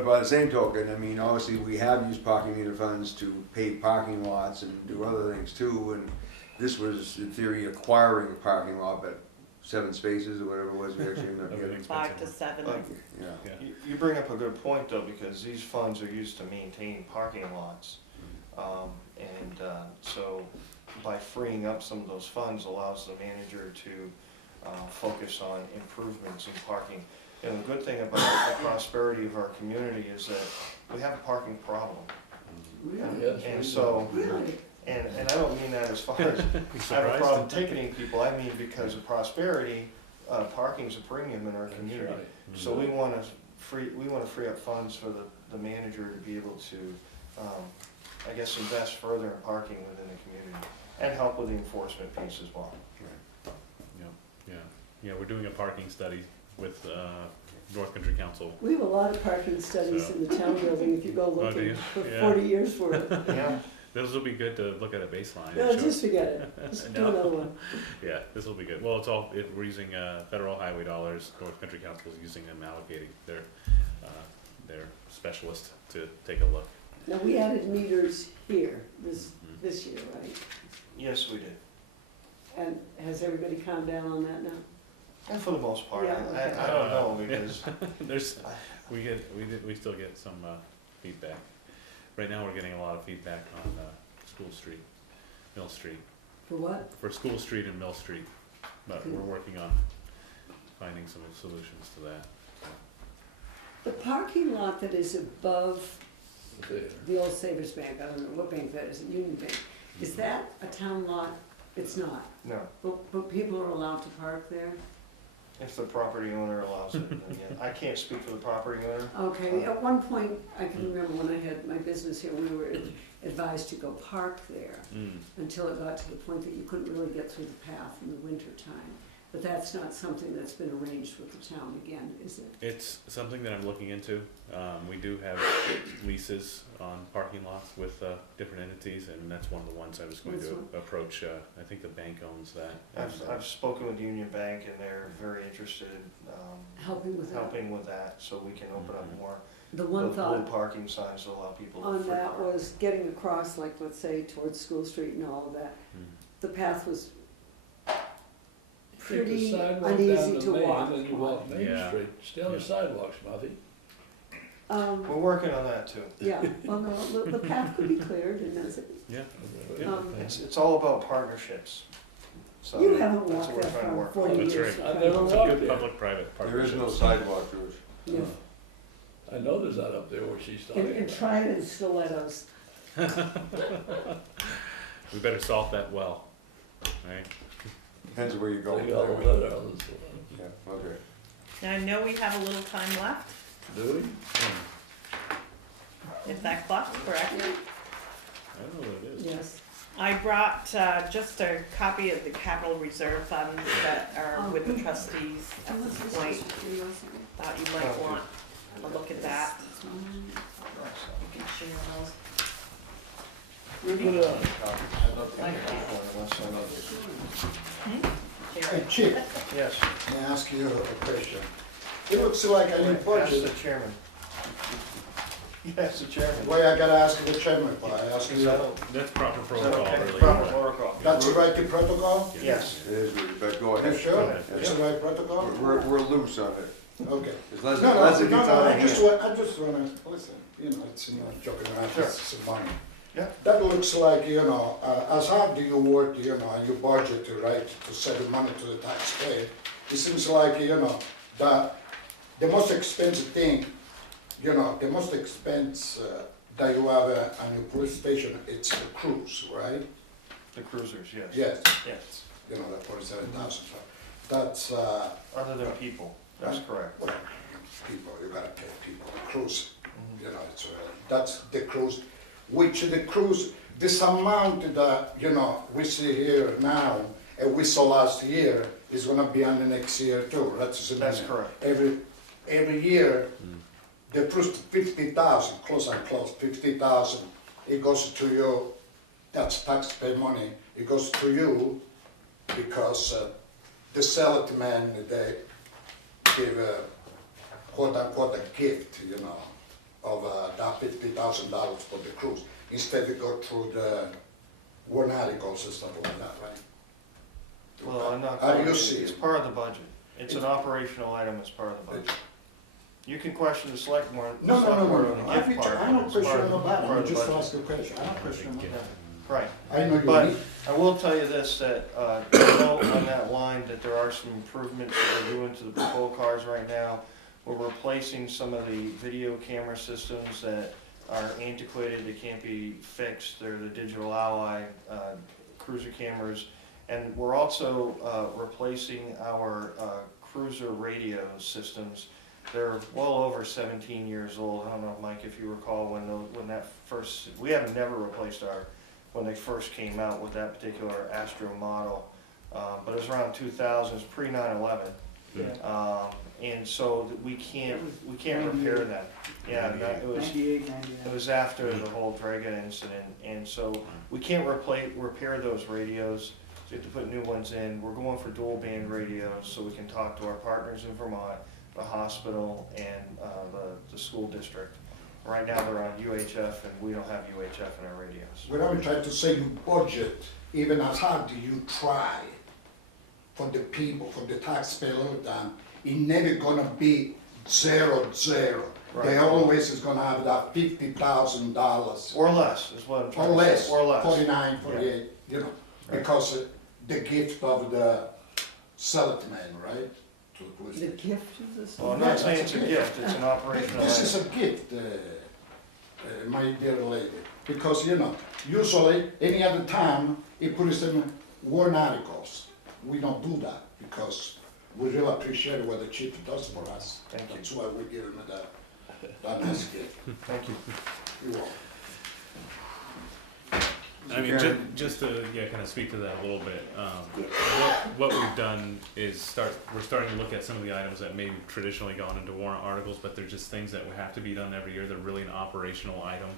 by the same token, I mean, obviously we have used parking meter funds to pay parking lots and do other things too. And this was, in theory, acquiring a parking lot, but 7 spaces or whatever it was we actually ended up getting. 5 to 7. Yeah. You bring up a good point though, because these funds are used to maintain parking lots. So by freeing up some of those funds allows the manager to focus on improvements in parking. And the good thing about the prosperity of our community is that we have a parking problem. Yes. And so, Really? and I don't mean that as far as I have a problem ticketing people, I mean because of prosperity, parking's a premium in our community. right. So we wanna free up funds for the manager to be able to, I guess, invest further in parking within the community and help with the enforcement piece as well. Yeah, we're doing a parking study with North Country Council. We have a lot of parking studies So- in the town building, if you go do looking you? for Yeah. 40 years for it. Yeah. This will be good to look at a baseline. No, and show- just forget it, just do No. another one. Yeah, this will be good. Well, we're using federal highway dollars. North Country Council is using them, allocating their specialist to take a look. Now, we added meters here this year, right? Yes, we did. And has everybody calmed down on that now? And for the most part, Yeah, okay. I don't know, because We still get some feedback. Right now, we're getting a lot of feedback on School Street, Mill Street, For what? for School Street and Mill Street. But we're working on finding some solutions to that. The parking lot that is above There. the old Savers Bank, I don't know what bank that is, Union Bank, is that a town lot? It's not, no. but people are allowed to park there? If the property owner allows it, then yeah. I can't speak for the property owner. Okay, at one point, I can remember when I had my business here, we were advised to go park there until it got to the point that you couldn't really get through the path in the winter time. But that's not something that's been arranged with the town again, is it? It's something that I'm looking into. We do have leases on parking lots with different entities, and that's one of the ones I was going Which to one? approach. I think the bank owns that. I've spoken with Union Bank and they're very interested, Helping with that? helping with that, so we can open up more The one blue thought parking signs to allow people to on free that park. was getting across, like, let's say, towards School Street and all of that. The path was Take the pretty sidewalk uneasy down to Main, walk. Then you walk Main Yeah. Street, stay on the Yeah. sidewalks, Marty. We're working on that too. Yeah, well, no, the path could be cleared, and that's it. Yeah. It's all about partnerships. So You haven't that's walked what we're that trying to far, work 40 on. That's years. right. I never It's a walked good there. public-private There partnership. is no sidewalk, George. Yeah. I know there's not up there where she's talking And about. try it in stilettos. We better salt that well, right? Depends where you go. Take all the leather out of this one. Yeah, okay. Now, I know we have a little time left, Do we? if that clock's correct. I don't know what it is. Yes. I brought just a copy of the capital reserve funds that are with the trustees at this point. Thought you might want a look at that. You can share those. Put it on. Hey, Chief, Yes. may I ask you a question? It looks like a new Ask budget. the chairman. Yes, the chairman. Why I gotta ask the chairman, why I ask Is you? that, That's proper is that protocol, okay? really. Proper protocol. That's the right protocol? Yes. It is, but go You ahead. sure? Yeah. It's the right protocol? We're loose on it. Okay. As No, Leslie, no, Leslie no, gets no, out of I just hand. wanna, listen, you know, it's not joking around, Sure. it's money. Yeah. That looks like, you know, as hard do you work, you know, and you budget, right, to send the money to the taxpayer, it seems like, you know, the most expensive thing, you know, the most expense that you have on your police station, it's the cruise, right? The cruisers, yes. Yes, Yes. you know, that 47,000, that's, Other than people, that's correct. well, people, you gotta pay people, cruise, you know, it's, that's the cruise, which the cruise, this amount that, you know, we see here now, and we saw last year, is gonna be on the next year too, that's. correct. Every year, they push 50,000, close and close, 50,000, it goes to you, that's taxpayer money, it goes to you, because the salesman, they give a quote unquote a gift, you know, of that $50,000 for the cruise. Instead they go through the warrant articles and stuff like that, right? Well, I'm not, How do you going see to- it's it? part of the budget. It's an operational item as part of the budget. You can question the select board. No, select board on the I gift part, don't but it's part question of- about it, part I of the just budget. ask a question, I don't question about it. Right. I know you But need, I will tell you this, that, you know, on that line, that there are some improvements that we're doing to the patrol cars right now. We're replacing some of the video camera systems that are antiquated, they can't be fixed, they're the Digital Ally, cruiser cameras. And we're also, replacing our, cruiser radio systems. They're well over 17 years old. I don't know, Mike, if you recall when that first, we have never replaced when they first came out with that particular Astro model. But it was around 2000, it's pre 9/11. And so we can't repair them. Yeah, it was after the whole Dragon incident. And so we can't repair those radios. So you have to put new ones in. We're going for dual band radios so we can talk to our partners in Vermont, the hospital, and the school district. Right now they're on UHF, and we don't have UHF in our radios. what I'm trying to say, you budget, even as hard do you try for the people, for the taxpayer, all the time, it never gonna be 0-0. They Right. always is gonna have that $50,000. Or less, is what I'm Or trying to less, say. Or less. 49, 48, you know, because the gift of the salesman, right? To the police The station. gift of this. Well, I'm Yeah, not saying that's it's a a gift, it's an operational This item. is a gift, my dear lady, because, you know, usually, any other time, it puts in warrant articles. We don't do that, because we really appreciate what the chief does for us. Thank you. That's why we give him that nice gift. Thank you. You're welcome. I mean, just to, yeah, kind of speak to that a little bit, what we've done is we're starting to look at some of the items that maybe traditionally gone into warrant articles, but they're just things that have to be done every year. They're really an operational item,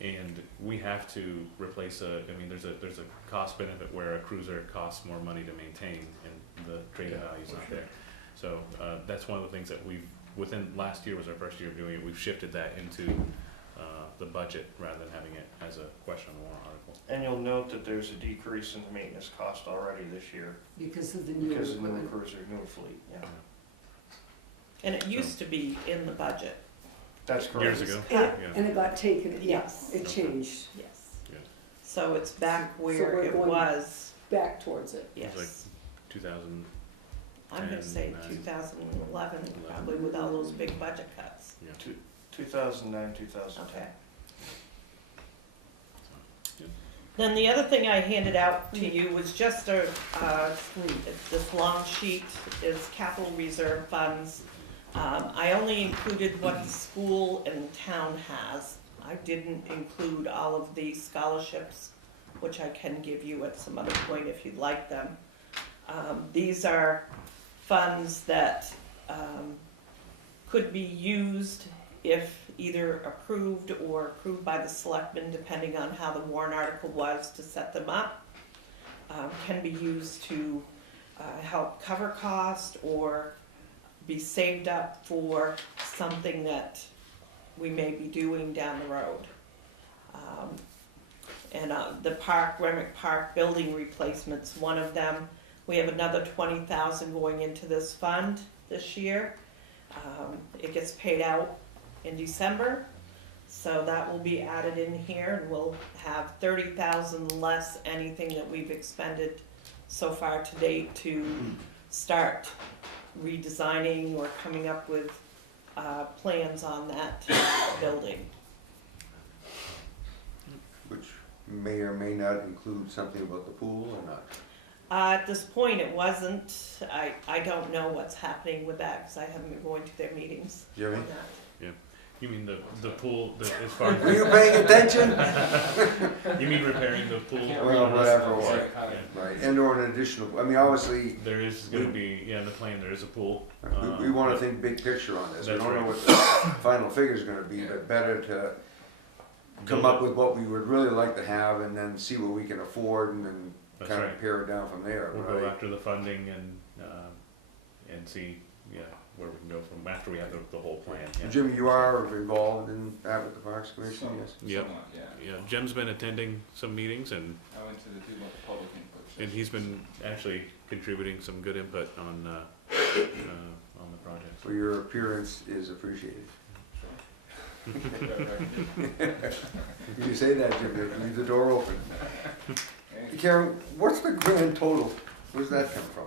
and we have to replace I mean, there's a cost benefit where a cruiser costs more money to maintain, and the trade value's not there. So, that's one of the things that within last year was our first year of doing it, we've shifted that into the budget rather than having it as a question on the warrant article. And you'll note that there's a decrease in the maintenance cost already this year Because of the new because of newer equipment. cruiser, newer fleet, yeah. And it used to be in the budget, That's correct. Years ago, And yeah. and it got taken, yeah, Yes. it changed yes. Yeah. So it's back So where we're it going- was, back towards it. It was like yes. 2000, I'm gonna say 10, 2011, probably with all those big budget cuts. yeah. 2009, 2010. Okay. Then the other thing I handed out to you was just this long sheet is capital reserve funds. I only included what the school and the town has. I didn't include all of the scholarships, which I can give you at some other point if you'd like them. These are funds that could be used if either approved or approved by the selectmen, depending on how the warrant article was to set them up. Can be used to help cover cost or be saved up for something that we may be doing down the road. And the Remick Park building replacement's one of them. We have another 20,000 going into this fund this year. It gets paid out in December, so that will be added in here, and we'll have 30,000 less anything that we've expended so far to date to start redesigning or coming up with plans on that building. Which may or may not include something about the pool or not. At this point, it wasn't. I don't know what's happening with that, because I haven't been going to their meetings Jimmy? on that. You mean the pool, as far Are you paying attention? you mean repairing the pool? Well, whatever, Yeah. right, and or an additional, I mean, obviously, There is gonna be, in the plan, there is a pool. we wanna but- think big picture on this. We That's don't know right. what the final figure's gonna be, but better to come up with what we would really like to have and then see what we can afford and then That's kind of right. pare it down from there, We'll go right? after the funding and see, where we can go from, after we have the whole plan, yeah. Jimmy, you are involved in that with the Parks Commission, yes? Yep. Somewhat, yeah. Yeah, Jim's been attending some meetings and I went to the public input session. he's been actually contributing some good input on the project. So your appearance is appreciated. You say that, Jimmy, leave the door open. Karen, what's the grand total? Where's that come from?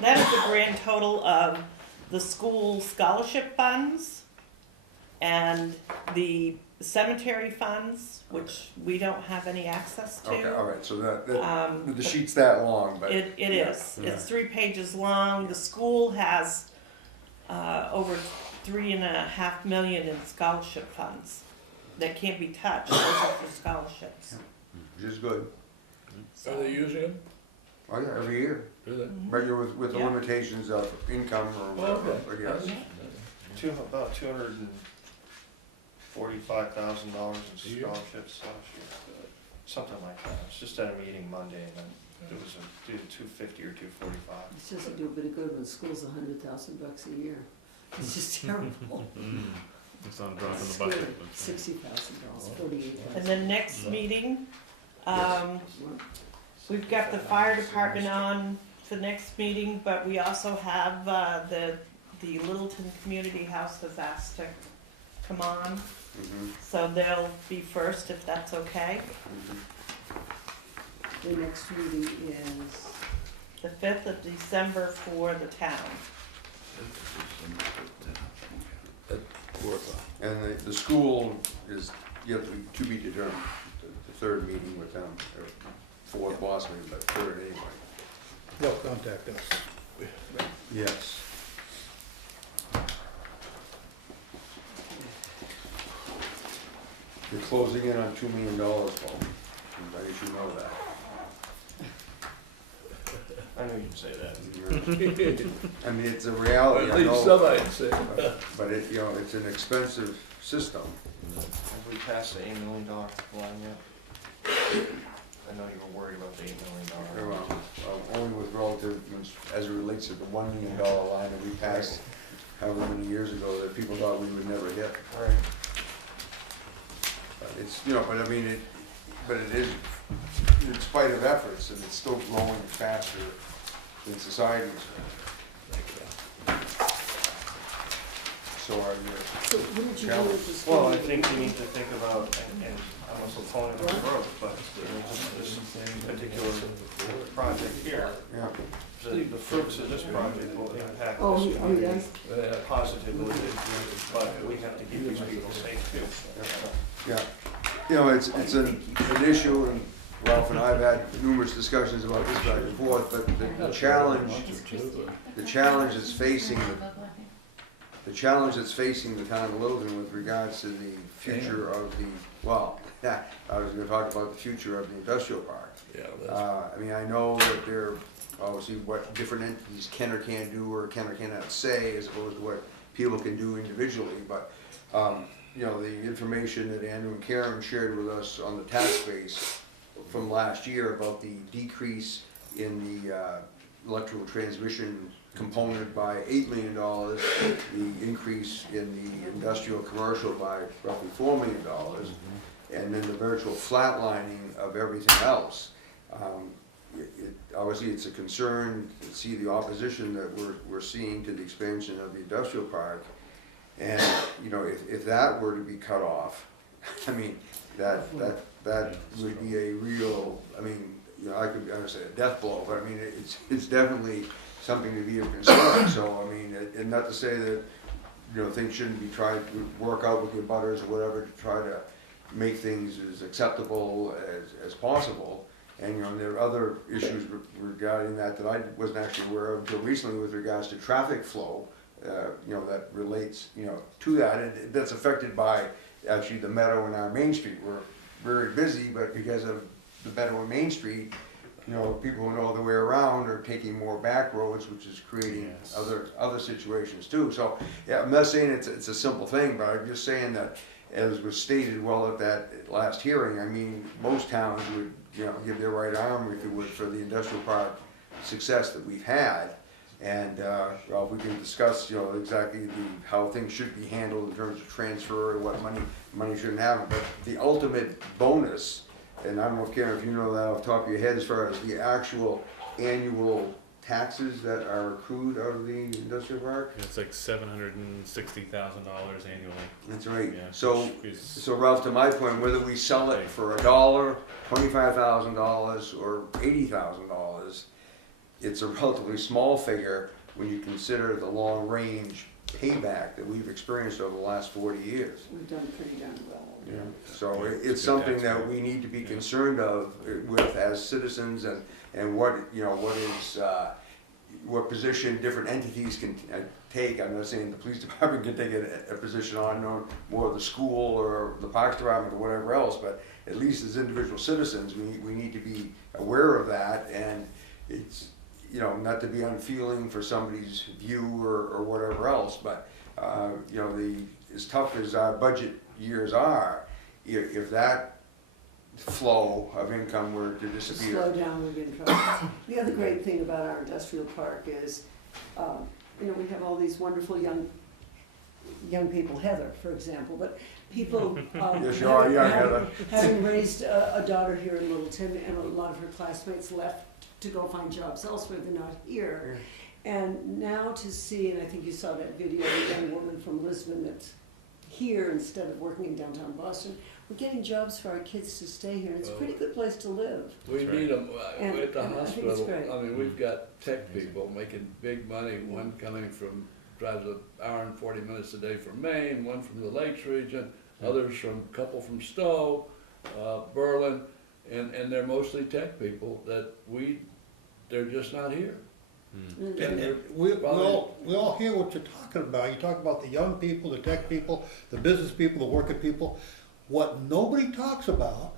That is the grand total of the school scholarship funds and the cemetery funds, which we don't have any access Okay, all to. right, so the Um, sheet's that long, but. It is. It's 3 pages long. The school has over 3.5 million in scholarship funds that can't be touched. Those are for scholarships. Which is good. Are they using them? Oh, yeah, every year, Do they? but you're with the Yeah. limitations of income or whatever, Okay. but yes. About $245,000 in year? scholarships last year. Something like that. It's just at a meeting Monday, and then it was either 250 or 245. It doesn't do a bit of good when school's $100,000 a year. It's just terrible. It's not a drop in the bucket. but- $60,000, $48,000. And then next meeting, we've got the fire department on for next meeting, but we also have, the Littleton Community House has asked to come on, Mhm, so they'll be first if that's okay. mhm. The next meeting is, The 5th of December for the town. At 4 o'clock. And the school is yet to be determined, the third meeting with them, or fourth possibly, but third anyway. They'll contact us. Yes. You're closing in on $2 million, Paul. I guess you know that. I know you'd say that. I mean, it's a Or reality, at I least know, somebody say. but it, you know, it's an expensive system. Have we passed the $8 million line yet? I know you were worried about the $8 million. Only with relative, as it relates to the $1 million line that we passed however many years ago that people thought we would never hit. Right. But it's, you know, but I mean, it is, in spite of efforts, and it's still growing faster than society is. So are So what did you do with this? Well, I think you need to think about, and I'm a proponent of growth, but this particular project here, yeah, the fruits of this project will impact Oh, this oh, community yes. positively, but we have to keep these people safe too. yeah. You know, it's an issue, and Ralph and I have had numerous discussions about this back and forth, but the challenge that's facing the challenge that's facing the town of Littleton with regards to the future of the, well, yeah, I was gonna talk about the future of the industrial park. Yeah, that's, I mean, I know that there, obviously, what different entities can or can't do or can or cannot say as opposed to what people can do individually, but, you know, the information that Andrew and Karen shared with us on the tax base from last year about the decrease in the electrical transmission component by $8 million, the increase in the industrial commercial by roughly $4 million, and then the virtual flatlining of everything else. Obviously, it's a concern to see the opposition that we're seeing to the expansion of the industrial park. And, you know, if that were to be cut off, I mean, that would be a real, I mean, you know, I would say a death blow, but I mean, it's definitely something to be of concern. So, I mean, and not to say that, you know, things shouldn't be tried to work out with your butters or whatever to try to make things as acceptable as possible. And, you know, there are other issues regarding that I wasn't actually aware of until recently with regards to traffic flow. You know, that relates, you know, to that, and that's affected by actually the Meadow and our Main Street. We're very busy, but because of the Meadow and Main Street, you know, people who know the way around are taking more back roads, which is creating other situations too. So, yeah, I'm not saying it's a simple thing, but I'm just saying that, as was stated well at that last hearing, I mean, most towns would, you know, give their right arm, if you would, for the industrial park success that we've had. And, well, we can discuss, you know, exactly how things should be handled in terms of transfer and what money shouldn't have. But the ultimate bonus, and I don't know, Karen, if you know that off the top of your head, as far as the actual annual taxes that are accrued out of the industrial park? It's like $760,000 annually. That's right. Yeah, So, which is- so Ralph, to my point, whether we sell it for $1, $25,000, or $80,000, it's a relatively small figure when you consider the long-range payback that we've experienced over the last 40 years. We've done pretty darn well. Yeah. So Yeah, it's good something tax that rate. we need to be concerned of with as citizens, and what, you know, what is, what position different entities can take. I'm not saying the police department can take a position on, or more the school or the parks department or whatever else, but at least as individual citizens, we need to be aware of that, and it's, you know, not to be unfeeling for somebody's view or whatever else, but, you know, as tough as our budget years are, if that flow of income were to disappear. Slow down, we'd be in trouble. The other great thing about our industrial park is, you know, we have all these wonderful young people, Heather, for example, but people, Yes, you are young, Heather. having raised a daughter here in Littleton, and a lot of her classmates left to go find jobs elsewhere, they're not here. And now to see, and I think you saw that video, the young woman from Lisbon that's here instead of working in downtown Boston, we're getting jobs for our kids to stay here. It's a pretty good place to live. we That's need them And- at the and I think it's hospital. great. I mean, we've got tech people making big money, one coming from, drives an hour and 40 minutes a day from Maine, one from the Lakes region, others from, a couple from Stowe, Berlin, and they're mostly tech people that they're just not here. And we all hear what you're talking about. You talk about the young people, the tech people, the business people, the working people. What nobody talks about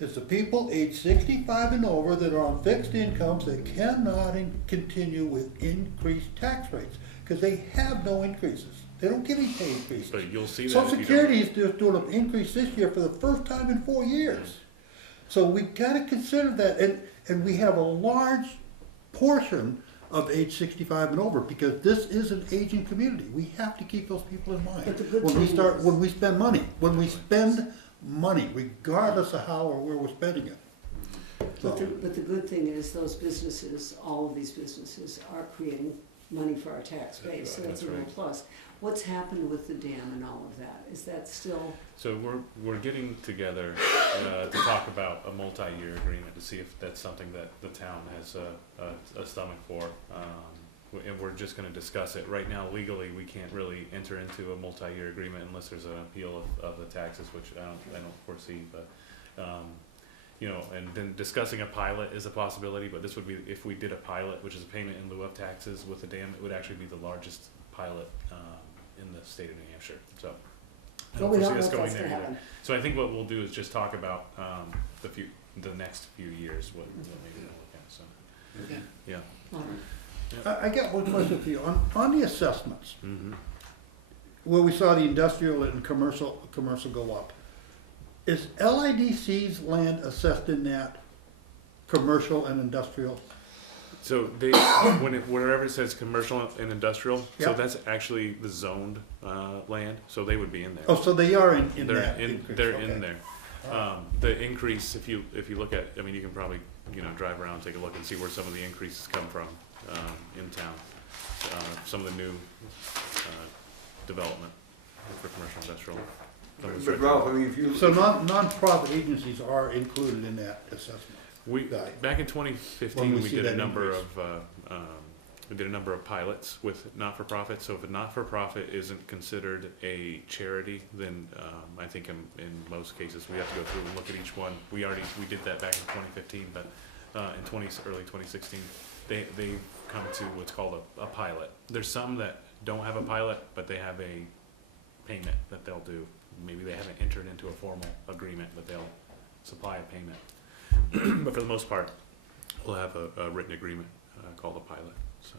is the people age 65 and over that are on fixed incomes that cannot continue with increased tax rates because they have no increases. They don't get any pay increases. But you'll see that Social if you don't. Security is just doing an increase this year for the first time in 4 years. So we gotta consider that, and we have a large portion of age 65 and over because this is an aging community. We have to keep those people in mind. But the good When we thing start, is- when we spend money, regardless of how or where we're spending it. But the good thing is those businesses, all of these businesses are creating money for our tax base, so that's a real plus. What's happened with the dam and all of that? Is that still, So we're getting together to talk about a multi-year agreement to see if that's something that the town has a stomach for. And we're just gonna discuss it. Right now legally, we can't really enter into a multi-year agreement unless there's an appeal of the taxes, which I don't foresee, but, you know, and then discussing a pilot is a possibility, but this would be, if we did a pilot, which is a payment in lieu of taxes with the dam, it would actually be the largest pilot, in the state of New Hampshire, so. I well, don't we don't foresee know us if going that's there gonna either. happen. So I think what we'll do is just talk about, the next few years, what maybe we'll look at, so, yeah. All right. I got one question for you. On the assessments, Mm-hmm. where we saw the industrial and commercial go up, is LIDC's land assessed in that commercial and industrial? So they, wherever it says commercial and industrial, so Yep. that's actually the zoned, land, so they would be in there. Oh, so they are in They're that in, increase, they're okay. in there. The increase, if you look at, I mean, you can probably, drive around, take a look and see where some of the increases come from, in town. Some of the new, development for commercial industrial. But Ralph, I mean, if you. So non-profit agencies are included in that assessment? We, Right. back in When 2015, we we see did a that number increase. we did a number of pilots with not-for-profit. So if a not-for-profit isn't considered a charity, then I think in most cases, we have to go through and look at each one. We did that back in 2015, but in early 2016, they've come to what's called a pilot. There's some that don't have a pilot, but they have a payment that they'll do. Maybe they haven't entered into a formal agreement, but they'll supply a payment. But for the most part, we'll have a written agreement called a pilot, so.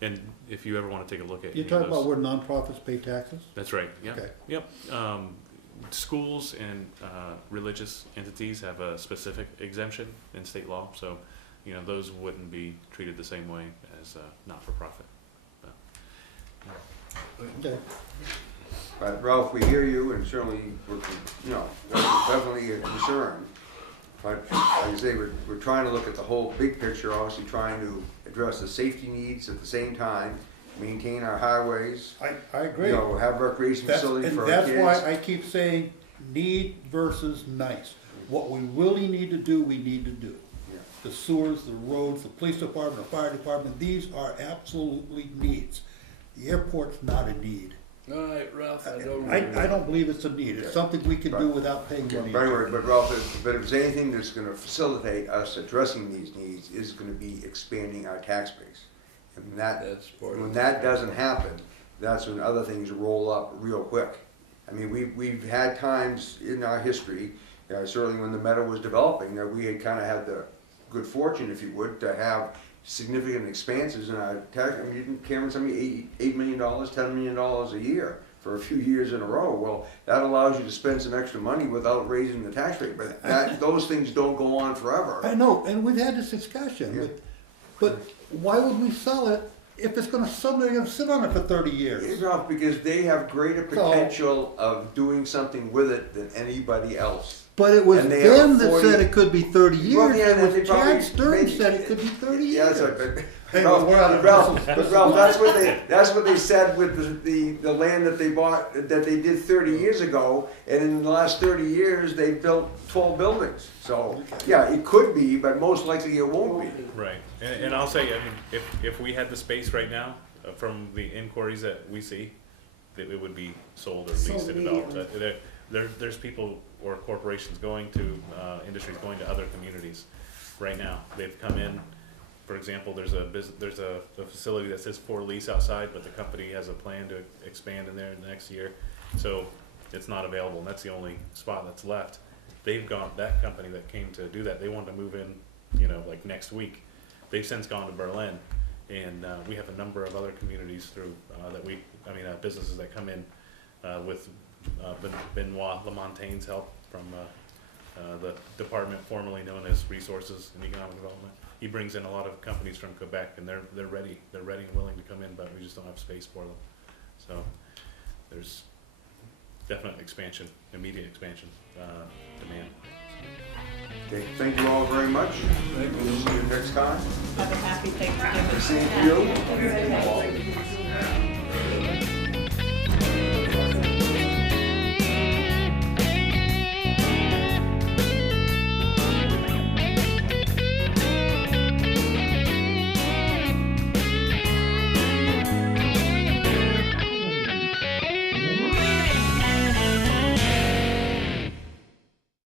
And if you ever wanna take a look at. You're any of talking about those- where nonprofits pay taxes? That's right, yeah. Okay. Yep, schools and, religious entities have a specific exemption in state law, so, those wouldn't be treated the same way as, not-for-profit. Okay. But Ralph, we hear you and certainly, that's definitely a concern. But like I say, we're trying to look at the whole big picture, obviously trying to address the safety needs at the same time, maintain our highways, I agree. have recreation facilities for our And kids. that's why I keep saying need versus nice. What we really need to do, we need to do. Yeah. The sewers, the roads, the police department, the fire department, these are absolutely needs. The airport's not a need. All right, Ralph, I don't. I don't believe it's a need. It's Yeah. something we can do Right. without paying money. But anyway, but Ralph, if there's anything that's gonna facilitate us addressing these needs, is gonna be expanding our tax base. And That's part of when it. that doesn't happen, that's when other things roll up real quick. I mean, we've had times in our history, certainly when the Meadow was developing, that we had kinda had the good fortune, if you would, to have significant expanses in our tax. I mean, didn't Cameron send me $8 million, $10 million a year for a few years in a row? Well, that allows you to spend some extra money without raising the tax rate, but those things don't go on forever. I know, and we've had this discussion, Yeah. but why would we sell it if it's gonna, somebody's gonna sit on it for 30 years? Ralph, because they have greater potential of doing something with it than anybody else. But it was And they have them that 40 said it could be 30 years, Well, yeah, and it they was probably Chad Stern made- said it could be 30 Yeah, years. that's right, Hey, Ralph, we're on a- Ralph, this is- Ralph, that's what they said with the land that they bought, that they did 30 years ago, and in the last 30 years, they built 12 buildings. So, yeah, it could be, but most likely it won't be. Right, and I'll say, I mean, if we had the space right now, from the inquiries that we see, that it would be sold or leased Sold and developed. immediately. There's people or corporations going to, industries going to other communities right now. They've come in, for example, there's a facility that says for lease outside, but the company has a plan to expand in there next year, so it's not available, and that's the only spot that's left. That company that came to do that, they wanted to move in, like next week. They've since gone to Berlin, and we have a number of other communities through, businesses that come in with Benoit Lamontagne's help from the department formerly known as Resources and Economic Development. He brings in a lot of companies from Quebec, and they're ready and willing to come in, but we just don't have space for them. So there's definite expansion, immediate expansion demand. Okay, thank you all very much. Thank you. See you next time. Have a happy Thanksgiving. Same to you.